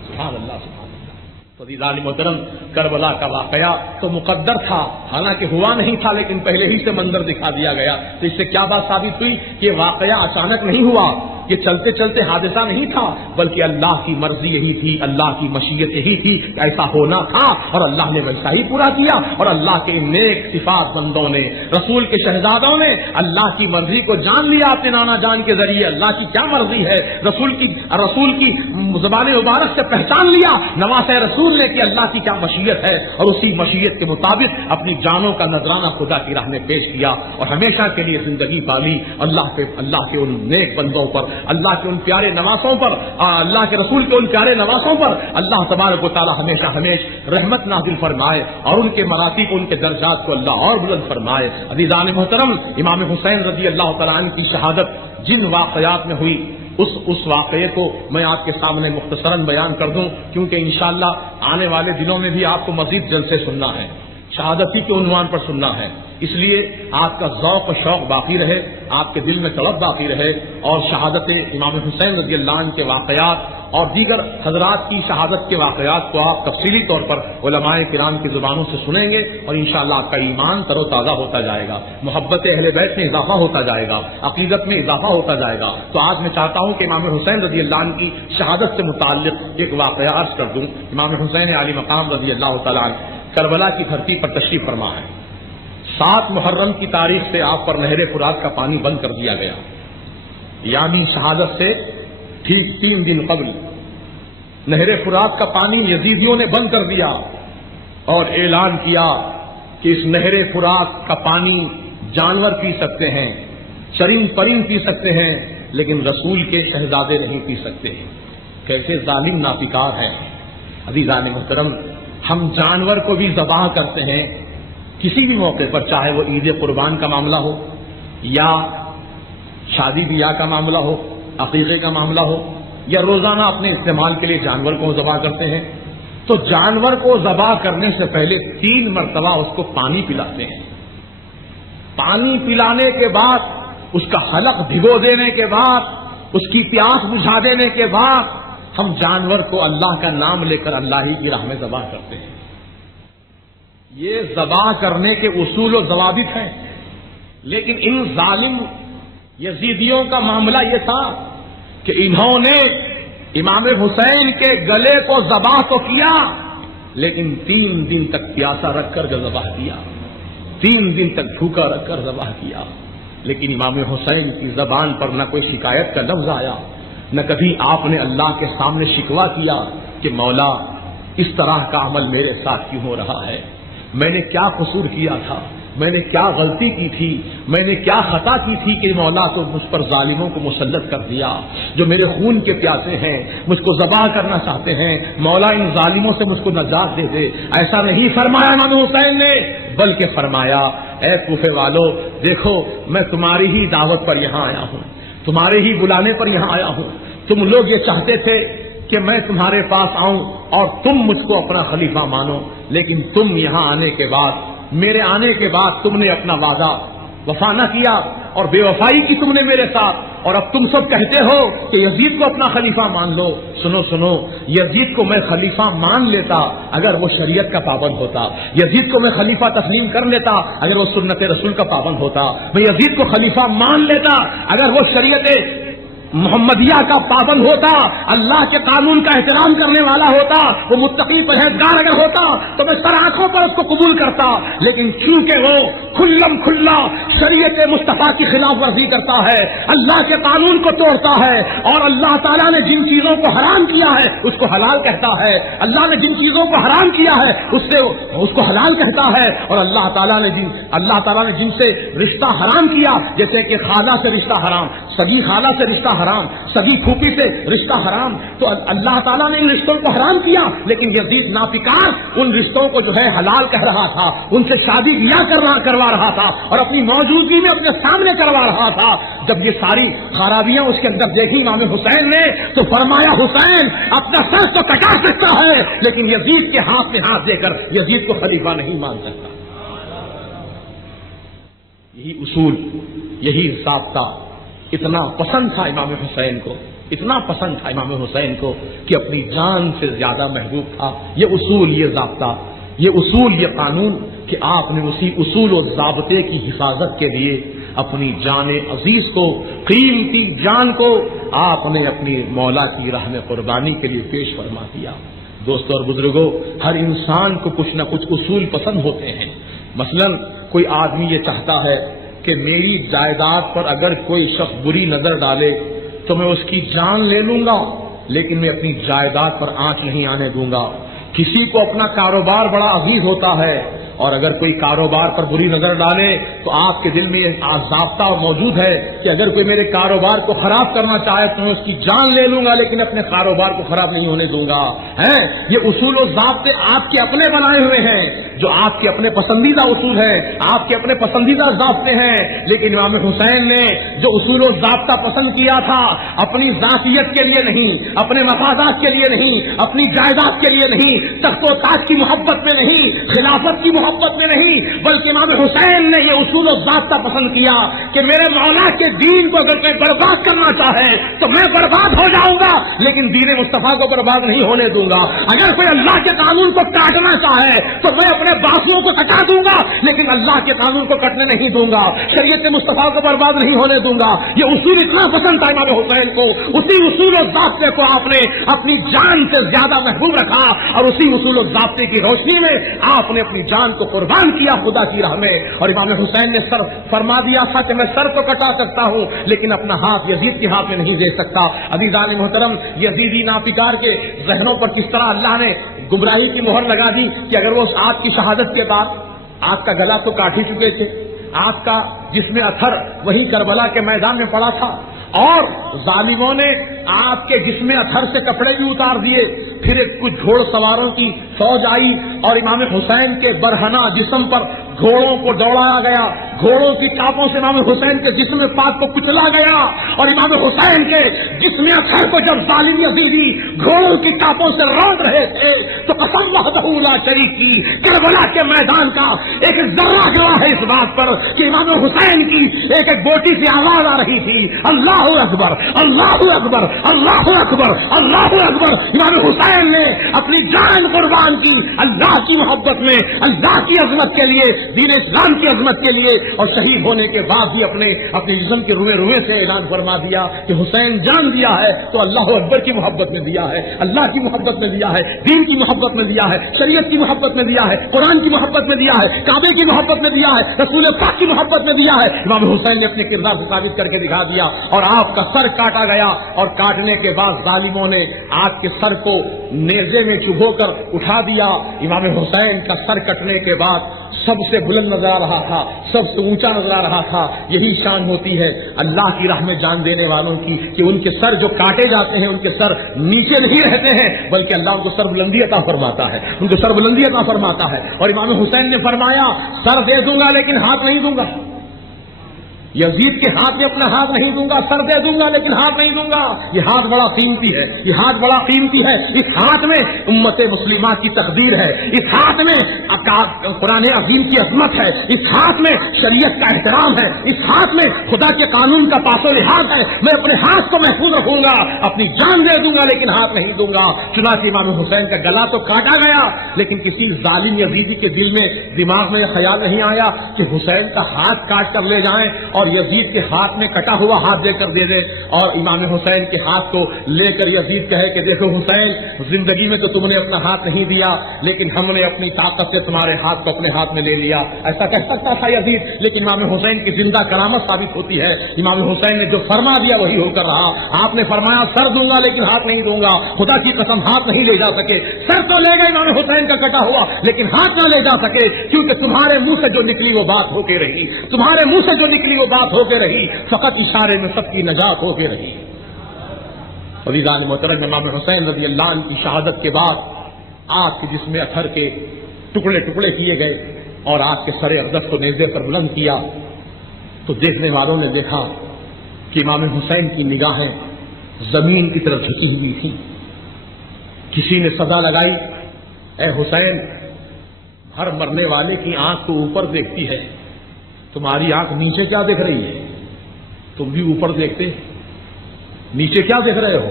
سبحان اللہ سبحان اللہ۔ تو عزیزان محترم، کربلا کا واقعہ تو مقدر تھا، حالانکہ ہوا نہیں تھا، لیکن پہلے ہی سے منظر دکھا دیا گیا۔ تو اس سے کیا بات ثابت ہوئی کہ یہ واقعہ اچانک نہیں ہوا، یہ چلتے چلتے حادثہ نہیں تھا، بلکہ اللہ کی مرضی یہی تھی، اللہ کی مشیت یہی تھی کہ ایسا ہونا تھا، اور اللہ نے ویسا ہی پورا کیا۔ اور اللہ کے نیک صفات بندوں نے، رسول کے شہزادوں نے اللہ کی مرضی کو جان لیا اپنے نانا جان کے ذریعے، اللہ کی کیا مرضی ہے، رسول کی زبان مبارک سے پہچان لیا نواسۂ رسول نے کہ اللہ کی کیا مشیت ہے، اور اسی مشیت کے مطابق اپنی جانوں کا نذرانہ خدا کی راہ میں پیش کیا، اور ہمیشہ کے لیے زندگی پالی اللہ کے ان نیک بندوں پر، اللہ کے ان پیارے نواسوں پر، اللہ کے رسول کے ان پیارے نواسوں پر اللہ تبارک و تعالی ہمیشہ رحمت نازل فرمائے، اور ان کے مراتب، ان کے درجات کو اللہ اور بلند فرمائے۔ عزیزان محترم، امام حسین رضی اللہ تعالیٰ عنہ کی شہادت جن واقعات میں ہوئی، اس واقعے کو میں آپ کے سامنے مختصراً بیان کر دوں، کیونکہ انشاءاللہ آنے والے دنوں میں بھی آپ کو مزید جلسے سننا ہے، شہادت ہی کے عنوان پر سننا ہے، اس لیے آپ کا ذوق و شوق باقی رہے، آپ کے دل میں تڑپ باقی رہے، اور شہادت امام حسین رضی اللہ عنہ کے واقعات اور دیگر حضرات کی شہادت کے واقعات کو آپ تفصیلی طور پر علماء کرام کی زبانوں سے سنیں گے، اور انشاءاللہ آپ کا ایمان تر و تازہ ہوتا جائے گا، محبت اہل بیت میں اضافہ ہوتا جائے گا، عقیدت میں اضافہ ہوتا جائے گا۔ تو آج میں چاہتا ہوں کہ امام حسین رضی اللہ عنہ کی شہادت سے متعلق ایک واقعہ عرض کر دوں۔ امام حسین علی مقام رضی اللہ تعالیٰ عنہ کربلا کی دھرتی پر تشریف فرما ہے۔ 7 محرم کی تاریخ سے آپ پر نہر فرات کا پانی بند کر دیا گیا، یعنی شہادت سے ٹھیک 3 دن قبل نہر فرات کا پانی یزیدیوں نے بند کر دیا، اور اعلان کیا کہ اس نہر فرات کا پانی جانور پی سکتے ہیں، چرند پرند پی سکتے ہیں، لیکن رسول کے شہزادے نہیں پی سکتے ہیں۔ کیسے ظالم نافکار ہے۔ عزیزان محترم، ہم جانور کو بھی ذبح کرتے ہیں کسی بھی موقع پر، چاہے وہ عید قربان کا معاملہ ہو، یا شادی بیاہ کا معاملہ ہو، عقیقے کا معاملہ ہو، یا روزانہ اپنے استعمال کے لیے جانور کو ذبح کرتے ہیں۔ تو جانور کو ذبح کرنے سے پہلے 3 مرتبہ اس کو پانی پلاتے ہیں۔ پانی پلانے کے بعد، اس کا حلق بھگو دینے کے بعد، اس کی پیاس بجھا دینے کے بعد ہم جانور کو اللہ کا نام لے کر اللہ ہی کی راہ میں ذبح کرتے ہیں۔ یہ ذبح کرنے کے اصول و ضوابط ہیں، لیکن ان ظالم یزیدیوں کا معاملہ یہ تھا کہ انہوں نے امام حسین کے گلے کو ذبح تو کیا، لیکن 3 دن تک پیاسا رکھ کر ذبح کیا، 3 دن تک بھوکا رکھ کر ذبح کیا، لیکن امام حسین کی زبان پر نہ کوئی شکایت کا لفظ آیا، نہ کبھی آپ نے اللہ کے سامنے شکوہ کیا کہ مولا اس طرح کا عمل میرے ساتھ کیوں ہو رہا ہے، میں نے کیا قصور کیا تھا، میں نے کیا غلطی کی تھی، میں نے کیا خطا کی تھی کہ مولا تو مجھ پر ظالموں کو مسلط کر دیا جو میرے خون کے پیاسے ہیں، مجھ کو ذبح کرنا چاہتے ہیں، مولا ان ظالموں سے مجھ کو نجات دے دے۔ ایسا نہیں فرمایا امام حسین نے، بلکہ فرمایا اے کوفے والو، دیکھو میں تمہاری ہی دعوت پر یہاں آیا ہوں، تمہارے ہی بلانے پر یہاں آیا ہوں، تم لوگ یہ چاہتے تھے کہ میں تمہارے پاس آؤں اور تم مجھ کو اپنا خلیفہ مانو، لیکن تم یہاں آنے کے بعد، میرے آنے کے بعد تم نے اپنا وعدہ وفا نہ کیا اور بے وفائی کی تم نے میرے ساتھ، اور اب تم سب کہتے ہو کہ یزید کو اپنا خلیفہ مان لو۔ سنو سنو، یزید کو میں خلیفہ مان لیتا اگر وہ شریعت کا پابند ہوتا، یزید کو میں خلیفہ تسلیم کر لیتا اگر وہ سنت رسول کا پابند ہوتا، میں یزید کو خلیفہ مان لیتا اگر وہ شریعت محمدیہ کا پابند ہوتا، اللہ کے قانون کا احترام کرنے والا ہوتا، وہ متقی پرہیزگار اگر ہوتا تو میں سر آنکھوں پر اس کو قبول کرتا، لیکن چونکہ وہ کھلم کھلا شریعت مصطفیٰ کی خلاف ورزی کرتا ہے، اللہ کے قانون کو توڑتا ہے، اور اللہ تعالیٰ نے جن چیزوں کو حرام کیا ہے اس کو حلال کہتا ہے، اللہ نے جن چیزوں کو حرام کیا ہے اس کو حلال کہتا ہے، اور اللہ تعالیٰ نے جن سے رشتہ حرام کیا، جیسے کہ خالہ سے رشتہ حرام، سگی خالہ سے رشتہ حرام، سگی پھوپھی سے رشتہ حرام، تو اللہ تعالیٰ نے ان رشتوں کو حرام کیا، لیکن یزید ناپکار ان رشتوں کو جو ہے حلال کہہ رہا تھا، ان سے شادی بیاہ کروا رہا تھا، اور اپنی موجودگی میں اپنے سامنے کروا رہا تھا۔ جب یہ ساری خرابیاں اس کے اندر دیکھی امام حسین نے تو فرمایا حسین اپنا سر تو کٹا سکتا ہے لیکن یزید کے ہاتھ میں ہاتھ دے کر یزید کو خلیفہ نہیں مان سکتا۔ یہی اصول، یہی ضابطہ اتنا پسند تھا امام حسین کو، اتنا پسند تھا امام حسین کو کہ اپنی جان سے زیادہ محبوب تھا یہ اصول، یہ ضابطہ، یہ اصول، یہ قانون، کہ آپ نے اسی اصول و ضابطے کی حفاظت کے لیے اپنی جان عزیز کو، قیمتی جان کو آپ نے اپنی مولا کی راہ میں قربانی کے لیے پیش فرما دیا۔ دوستو اور بزرگوں، ہر انسان کو کچھ نہ کچھ اصول پسند ہوتے ہیں۔ مثلا کوئی آدمی یہ چاہتا ہے کہ میری جائیداد پر اگر کوئی شخص بری نظر ڈالے تو میں اس کی جان لے لوں گا لیکن میں اپنی جائیداد پر آنچ نہیں آنے دوں گا۔ کسی کو اپنا کاروبار بڑا عزیز ہوتا ہے اور اگر کوئی کاروبار پر بری نظر ڈالے تو آپ کے دل میں ضابطہ موجود ہے کہ اگر کوئی میرے کاروبار کو خراب کرنا چاہے تو میں اس کی جان لے لوں گا لیکن اپنے کاروبار کو خراب نہیں ہونے دوں گا۔ یہ اصول و ضابطے آپ کے اپنے بنائے ہوئے ہیں، جو آپ کے اپنے پسندیدہ اصول ہیں، آپ کے اپنے پسندیدہ ضابطے ہیں، لیکن امام حسین نے جو اصول و ضابطہ پسند کیا تھا اپنی ذاتیت کے لیے نہیں، اپنے مفادات کے لیے نہیں، اپنی جائیداد کے لیے نہیں، تخت و تاج کی محبت میں نہیں، خلافت کی محبت میں نہیں، بلکہ امام حسین نے یہ اصول و ضابطہ پسند کیا کہ میرے مولا کے دین کو اگر کوئی برباد کرنا چاہے تو میں برباد ہو جاؤں گا لیکن دین مصطفیٰ کو برباد نہیں ہونے دوں گا۔ اگر کوئی اللہ کے قانون کو کاٹنا چاہے تو میں اپنے بازوؤں کو کٹا دوں گا لیکن اللہ کے قانون کو کٹنے نہیں دوں گا، شریعت مصطفیٰ کو برباد نہیں ہونے دوں گا۔ یہ اصول اتنا پسند تھا امام حسین کو، اسی اصول و ضابطے کو آپ نے اپنی جان سے زیادہ محبوب رکھا اور اسی اصول و ضابطے کی روشنی میں آپ نے اپنی جان کو قربان کیا خدا کی راہ میں۔ اور امام حسین نے سر فرما دیا تھا کہ میں سر تو کٹا سکتا ہوں لیکن اپنا ہاتھ یزید کے ہاتھ میں نہیں دے سکتا۔ عزیزان محترم، یزیدی ناپکار کے ذہنوں پر کس طرح اللہ نے گمراہی کی مہر لگا دی کہ اگر وہ آپ کی شہادت کے بعد آپ کا گلا تو کاٹ ہی چکے تھے، آپ کا جسم اتھر وہی کربلا کے میدان میں پڑا تھا اور ظالموں نے آپ کے جسم اتھر سے کپڑے بھی اتار دیے، پھر ایک کچھ گھوڑ سواروں کی فوج آئی اور امام حسین کے برہنہ جسم پر گھوڑوں کو دوڑایا گیا، گھوڑوں کی چاپوں سے امام حسین کے جسم پاک کو کچلا گیا اور امام حسین کے جسم اتھر کو جب ظالم یزیدی گھوڑوں کی چاپوں سے روند رہے تھے تو قسم وحدہ لا شریک کی کربلا کے میدان کا ایک ذرہ گواہ ہے اس بات پر کہ امام حسین کی ایک ایک بوٹی سے آواز آ رہی تھی، اللہ اکبر اللہ اکبر اللہ اکبر اللہ اکبر۔ امام حسین نے اپنی جان قربان کی اللہ کی محبت میں، اللہ کی عظمت کے لیے، دین اسلام کی عظمت کے لیے، اور شہید ہونے کے بعد بھی اپنے جسم کے روئے سے اعلان فرما دیا کہ حسین جان دیا ہے تو اللہ اکبر کی محبت میں دیا ہے، اللہ کی محبت میں دیا ہے، دین کی محبت میں دیا ہے، شریعت کی محبت میں دیا ہے، قرآن کی محبت میں دیا ہے، کعبے کی محبت میں دیا ہے، رسول پاک کی محبت میں دیا ہے۔ امام حسین نے اپنے کردار سے ثابت کر کے دکھا دیا اور آپ کا سر کاٹا گیا اور کاٹنے کے بعد ظالموں نے آپ کے سر کو نیزے میں چبھو کر اٹھا دیا۔ امام حسین کا سر کٹنے کے بعد سب سے بلند نظر آ رہا تھا، سب سے اونچا نظر آ رہا تھا۔ یہی شان ہوتی ہے اللہ کی راہ میں جان دینے والوں کی کہ ان کے سر جو کاٹے جاتے ہیں ان کے سر نیچے نہیں رہتے ہیں بلکہ اللہ ان کو سر بلندی عطا فرماتا ہے، ان کو سر بلندی عطا فرماتا ہے۔ اور امام حسین نے فرمایا سر دے دوں گا لیکن ہاتھ نہیں دوں گا، یزید کے ہاتھ میں اپنا ہاتھ نہیں دوں گا، سر دے دوں گا لیکن ہاتھ نہیں دوں گا۔ یہ ہاتھ بڑا قیمتی ہے، یہ ہاتھ بڑا قیمتی ہے، اس ہاتھ میں امت مسلمہ کی تقدیر ہے، اس ہاتھ میں قرآن عظیم کی عظمت ہے، اس ہاتھ میں شریعت کا احترام ہے، اس ہاتھ میں خدا کے قانون کا پاس و لحاظ ہے۔ میں اپنے ہاتھ کو محفوظ رکھوں گا، اپنی جان دے دوں گا لیکن ہاتھ نہیں دوں گا۔ چنانچہ امام حسین کا گلا تو کاٹا گیا لیکن کسی ظالم یزیدی کے دل میں دماغ میں یہ خیال نہیں آیا کہ حسین کا ہاتھ کاٹ کر لے جائیں اور یزید کے ہاتھ میں کٹا ہوا ہاتھ دے کر دے دے اور امام حسین کے ہاتھ کو لے کر یزید کہے کہ دیکھو حسین، زندگی میں تو تم نے اپنا ہاتھ نہیں دیا، لیکن ہم نے اپنی طاقت سے تمہارے ہاتھ کو اپنے ہاتھ میں لے لیا. ایسا کہہ سکتا تھا یزید، لیکن امام حسین کی زندہ کرامت ثابت ہوتی ہے. امام حسین نے جو فرما دیا وہی ہو کر رہا. آپ نے فرمایا سر دوں گا لیکن ہاتھ نہیں دوں گا. خدا کی قسم ہاتھ نہیں لے جا سکے. سر تو لے گئے امام حسین کا کٹا ہوا، لیکن ہاتھ نہ لے جا سکے، کیونکہ تمہارے منہ سے جو نکلی وہ بات ہو کے رہی، تمہارے منہ سے جو نکلی وہ بات ہو کے رہی، فقط اشارے میں سب کی نجات ہو کے رہی. عزیزان محترم، امام حسین رضی اللہ عنہ کی شہادت کے بعد آگ کے جسم اثر کے ٹکڑے ٹکڑے کیے گئے اور آگ کے سر اقدس کو نیزے پر بلند کیا تو دیکھنے والوں نے دیکھا کہ امام حسین کی نگاہیں زمین کی طرف جھکی ہوئی تھی. کسی نے سزا لگائی، اے حسین، ہر مرنے والے کی آنکھ تو اوپر دیکھتی ہے، تمہاری آنکھ نیچے کیا دیکھ رہی ہے؟ تم بھی اوپر دیکھتے، نیچے کیا دیکھ رہے ہو؟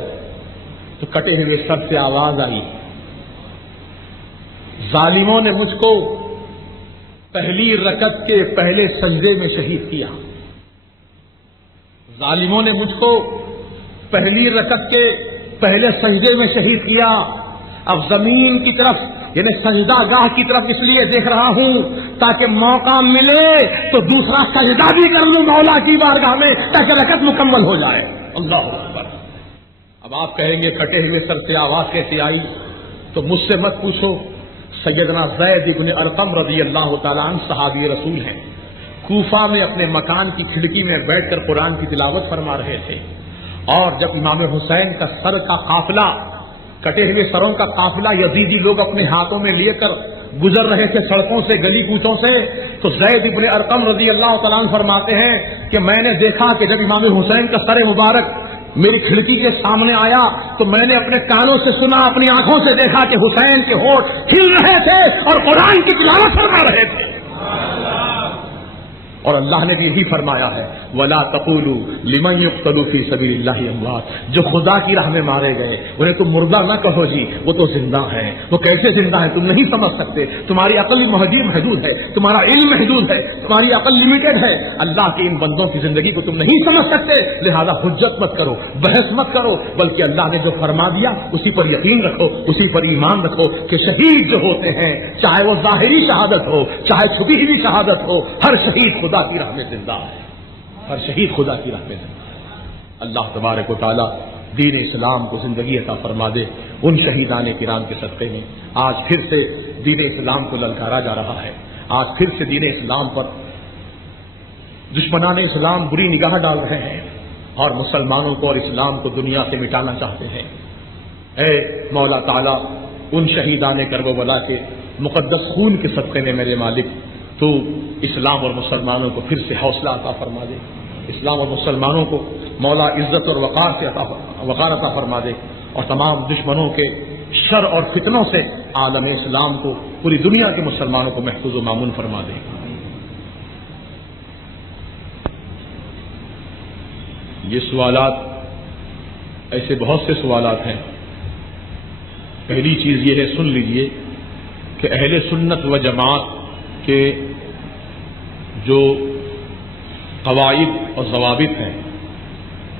تو کٹے ہوئے سر سے آواز آئی، ظالموں نے مجھ کو پہلی رکعت کے پہلے سجدے میں شہید کیا. ظالموں نے مجھ کو پہلی رکعت کے پہلے سجدے میں شہید کیا. اب زمین کی طرف یعنی سجدہ گاہ کی طرف اس لیے دیکھ رہا ہوں تاکہ موقع ملے تو دوسرا سجدہ بھی کر لوں مولا کی بارگاہ میں، تاکہ رکعت مکمل ہو جائے. اللہ اکبر. اب آپ کہیں گے کٹے ہوئے سر سے آواز کیسے آئی؟ تو مجھ سے مت پوچھو. سیدنا زید ابن ارقم رضی اللہ تعالیٰ عنہ صحابی رسول ہیں، کوفہ میں اپنے مکان کی کھڑکی میں بیٹھ کر قرآن کی تلاوت فرما رہے تھے، اور جب امام حسین کا سر کا قافلہ، کٹے ہوئے سروں کا قافلہ یزیدی لوگ اپنے ہاتھوں میں لیے کر گزر رہے تھے سڑکوں سے، گلی کوچوں سے، تو زید ابن ارقم رضی اللہ تعالیٰ عنہ فرماتے ہیں کہ میں نے دیکھا کہ جب امام حسین کا سر مبارک میری کھڑکی کے سامنے آیا تو میں نے اپنے کانوں سے سنا، اپنی آنکھوں سے دیکھا کہ حسین کے ہونٹ کھل رہے تھے اور قرآن کی تلاوت فرما رہے تھے. اور اللہ نے بھی یہی فرمایا ہے وَلَا تَقُولُوا لِمَن يُقْتَلُ فِي سَبِيلِ اللَّهِ أَمْوَاتٌ، جو خدا کی راہ میں مارے گئے انہیں تم مردہ نہ کہو جی، وہ تو زندہ ہیں. وہ کیسے زندہ ہیں تم نہیں سمجھ سکتے، تمہاری عقل محدود ہے، تمہارا علم محدود ہے، تمہاری عقل لمیٹڈ ہے. اللہ کے ان بندوں کی زندگی کو تم نہیں سمجھ سکتے، لہذا حجت مت کرو، بحث مت کرو، بلکہ اللہ نے جو فرما دیا اسی پر یقین رکھو، اسی پر ایمان رکھو کہ شہید جو ہوتے ہیں چاہے وہ ظاہری شہادت ہو چاہے چھپی ہوئی شہادت ہو، ہر شہید خدا کی راہ میں زندہ ہے، ہر شہید خدا کی راہ میں زندہ ہے. اللہ تبارک و تعالی دین اسلام کو زندگی عطا فرما دے. ان شہیدان کرام کے صدقے میں آج پھر سے دین اسلام کو للکارا جا رہا ہے. آج پھر سے دین اسلام پر دشمنان اسلام بری نگاہ ڈال رہے ہیں اور مسلمانوں کو اور اسلام کو دنیا سے مٹانا چاہتے ہیں. اے مولا تعالی ان شہیدان کربلا کے مقدس خون کے صدقے میں میرے مالک تو اسلام اور مسلمانوں کو پھر سے حوصلہ عطا فرما دے. اسلام اور مسلمانوں کو مولا عزت اور وقار سے وقار عطا فرما دے، اور تمام دشمنوں کے شر اور فتنوں سے عالم اسلام کو، پوری دنیا کے مسلمانوں کو محفوظ و مامون فرما دے. یہ سوالات ایسے بہت سے سوالات ہیں. پہلی چیز یہ ہے، سن لیجئے کہ اہل سنت و جماعت کے جو قواعد اور ضوابط ہیں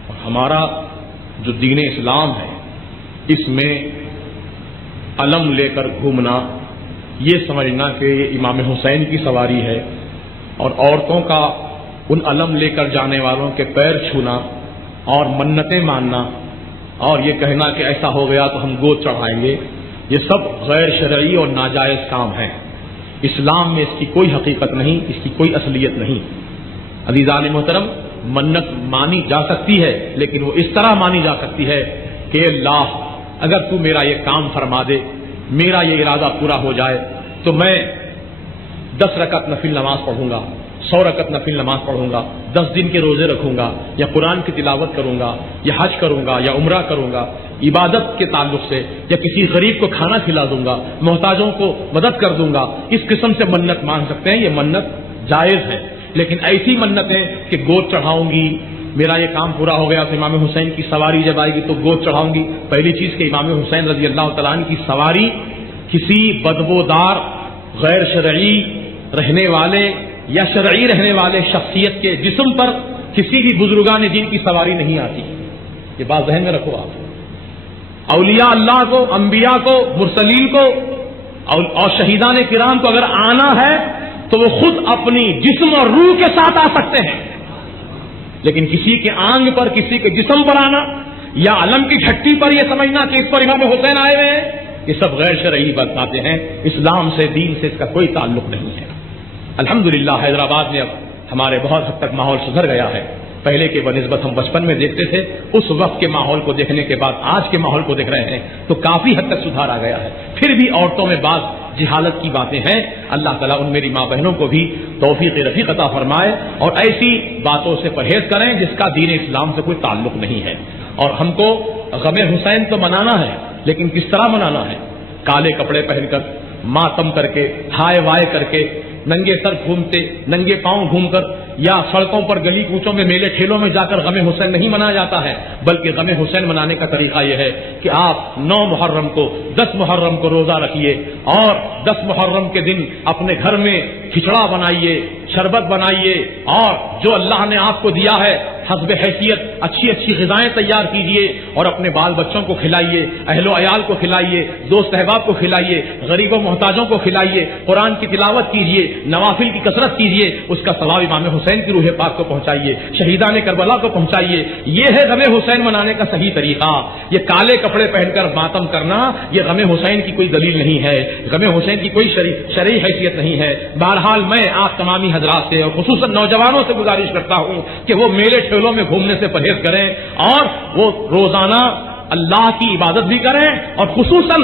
اور ہمارا جو دین اسلام ہے، اس میں علم لے کر گھومنا، یہ سمجھنا کہ یہ امام حسین کی سواری ہے، اور عورتوں کا ان علم لے کر جانے والوں کے پیر چھونا اور منتیں ماننا اور یہ کہنا کہ ایسا ہو گیا تو ہم گود چڑھائیں گے، یہ سب غیر شرعی اور ناجائز کام ہیں. اسلام میں اس کی کوئی حقیقت نہیں، اس کی کوئی اصلیت نہیں. عزیزان محترم، منت مانی جا سکتی ہے، لیکن وہ اس طرح مانی جا سکتی ہے کہ اللہ اگر تو میرا یہ کام فرما دے، میرا یہ ارادہ پورا ہو جائے تو میں 10 رکعت نفل نماز پڑھوں گا، 100 رکعت نفل نماز پڑھوں گا، 10 دن کے روزے رکھوں گا، یا قرآن کی تلاوت کروں گا، یا حج کروں گا، یا عمرہ کروں گا، عبادت کے تعلق سے، یا کسی غریب کو کھانا کھلا دوں گا، محتاجوں کو مدد کر دوں گا. اس قسم سے منت مان سکتے ہیں، یہ منت جائز ہے. لیکن ایسی منتیں کہ گود چڑھاؤں گی، میرا یہ کام پورا ہو گیا تو امام حسین کی سواری جب آئے گی تو گود چڑھاؤں گی. پہلی چیز کہ امام حسین رضی اللہ تعالیٰ عنہ کی سواری کسی بدبودار غیر شرعی رہنے والے یا شرعی رہنے والے شخصیت کے جسم پر کسی بھی بزرگان دین کی سواری نہیں آتی. یہ بات ذہن میں رکھو آپ. اولیاء اللہ کو، انبیاء کو، مرسلین کو اور شہیدان کرام کو اگر آنا ہے تو وہ خود اپنی جسم اور روح کے ساتھ آ سکتے ہیں، لیکن کسی کے آنگ پر، کسی کے جسم پر آنا یا علم کی جھٹی پر یہ سمجھنا کہ اس پر امام حسین آئے ہوئے ہیں، یہ سب غیر شرعی باتیں ہیں. اسلام سے، دین سے اس کا کوئی تعلق نہیں ہے. الحمدللہ حیدرآباد میں اب ہمارے بہت حد تک ماحول سدھر گیا ہے. پہلے کے بنسبت ہم بچپن میں دیکھتے تھے، اس وقت کے ماحول کو دیکھنے کے بعد آج کے ماحول کو دیکھ رہے ہیں تو کافی حد تک سدھار آ گیا ہے. پھر بھی عورتوں میں بعض جہالت کی باتیں ہیں. اللہ تعالیٰ ان میری ماں بہنوں کو بھی توفیق رفیق عطا فرمائے اور ایسی باتوں سے پرہیز کریں جس کا دین اسلام سے کوئی تعلق نہیں ہے. اور ہم کو غم حسین تو منانا ہے، لیکن کس طرح منانا ہے؟ کالے کپڑے پہن کر، ماتم کر کے، ہائے وائے کر کے، ننگے سر گھومتے، ننگے پاؤں گھوم کر، یا سڑکوں پر گلی کوچوں میں میلے ٹھیلوں میں جا کر غم حسین نہیں منایا جاتا ہے، بلکہ غم حسین منانے کا طریقہ یہ ہے کہ آپ 9 محرم کو، 10 محرم کو روزہ رکھیے اور 10 محرم کے دن اپنے گھر میں کھچڑا بنائیے، شربت بنائیے اور جو اللہ نے آپ کو دیا ہے حسب حیثیت اچھی اچھی غذائیں تیار کیجیے اور اپنے بال بچوں کو کھلائیے، اہل و عیال کو کھلائیے، دوست احباب کو کھلائیے، غریب و محتاجوں کو کھلائیے، قرآن کی تلاوت کیجیے، نوافل کی کثرت کیجیے. اس کا ثواب امام حسین کی روح پاک کو پہنچائیے، شہیدان کربلا کو پہنچائیے. یہ ہے غم حسین منانے کا صحیح طریقہ. یہ کالے کپڑے پہن کر ماتم کرنا یہ غم حسین کی کوئی دلیل نہیں ہے، غم حسین کی کوئی شرعی حیثیت نہیں ہے. بہرحال میں آپ تمامی حضرات سے اور خصوصاً نوجوانوں سے گزارش کرتا ہوں کہ وہ میلے ٹھیلوں میں گھومنے سے پرہیز کریں اور وہ روزانہ اللہ کی عبادت بھی کریں. اور خصوصاً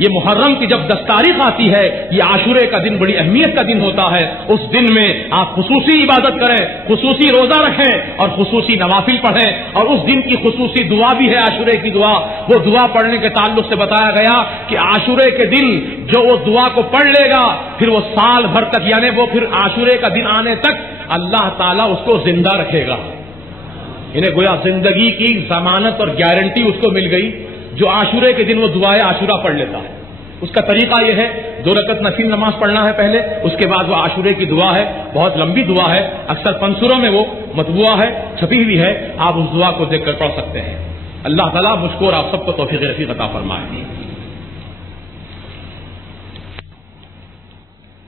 یہ محرم کی جب 10 تاریخ آتی ہے، یہ عاشورے کا دن بڑی اہمیت کا دن ہوتا ہے. اس دن میں آپ خصوصی عبادت کریں، خصوصی روزہ رکھیں اور خصوصی نوافل پڑھیں. اور اس دن کی خصوصی دعا بھی ہے عاشورے کی دعا. وہ دعا پڑھنے کے تعلق سے بتایا گیا کہ عاشورے کے دن جو وہ دعا کو پڑھ لے گا پھر وہ سال بھر تک، یعنی وہ پھر عاشورے کا دن آنے تک اللہ تعالیٰ اس کو زندہ رکھے گا. انہیں گویا زندگی کی ضمانت اور گارنٹی اس کو مل گئی جو عاشورے کے دن وہ دعائے عاشورہ پڑھ لیتا ہے. اس کا طریقہ یہ ہے 2 رکعت نفل نماز پڑھنا ہے پہلے، اس کے بعد وہ عاشورے کی دعا ہے، بہت لمبی دعا ہے، اکثر پنسوروں میں وہ مطبوعہ ہے، چھپی ہوئی ہے، آپ اس دعا کو دیکھ کر پڑھ سکتے ہیں. اللہ تعالیٰ مجھ کو اور آپ سب کو توفیق رفیق عطا فرمائے.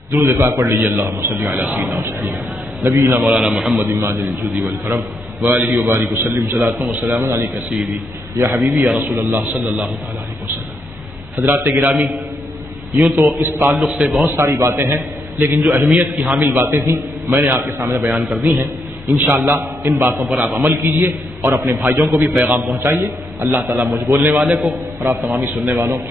درود پاک پڑھ لیجیے. اللہم صلی علی سیدنا نبینا مولانا محمد ماجد الجود والکرم وآلہ وبارک وسلم صلاۃ و سلام علیک سیدی یا حبیبی یا رسول اللہ صلی اللہ تعالی علیہ وسلم. حضرات گرامی، یوں تو اس تعلق سے بہت ساری باتیں ہیں، لیکن جو اہمیت کی حامل باتیں تھیں میں نے آپ کے سامنے بیان کر دی ہیں. انشاءاللہ ان باتوں پر آپ عمل کیجئے اور اپنے بھائیوں کو بھی پیغام پہنچائیے. اللہ تعالیٰ مجھ بولنے والے کو اور آپ تمامی سننے والوں کو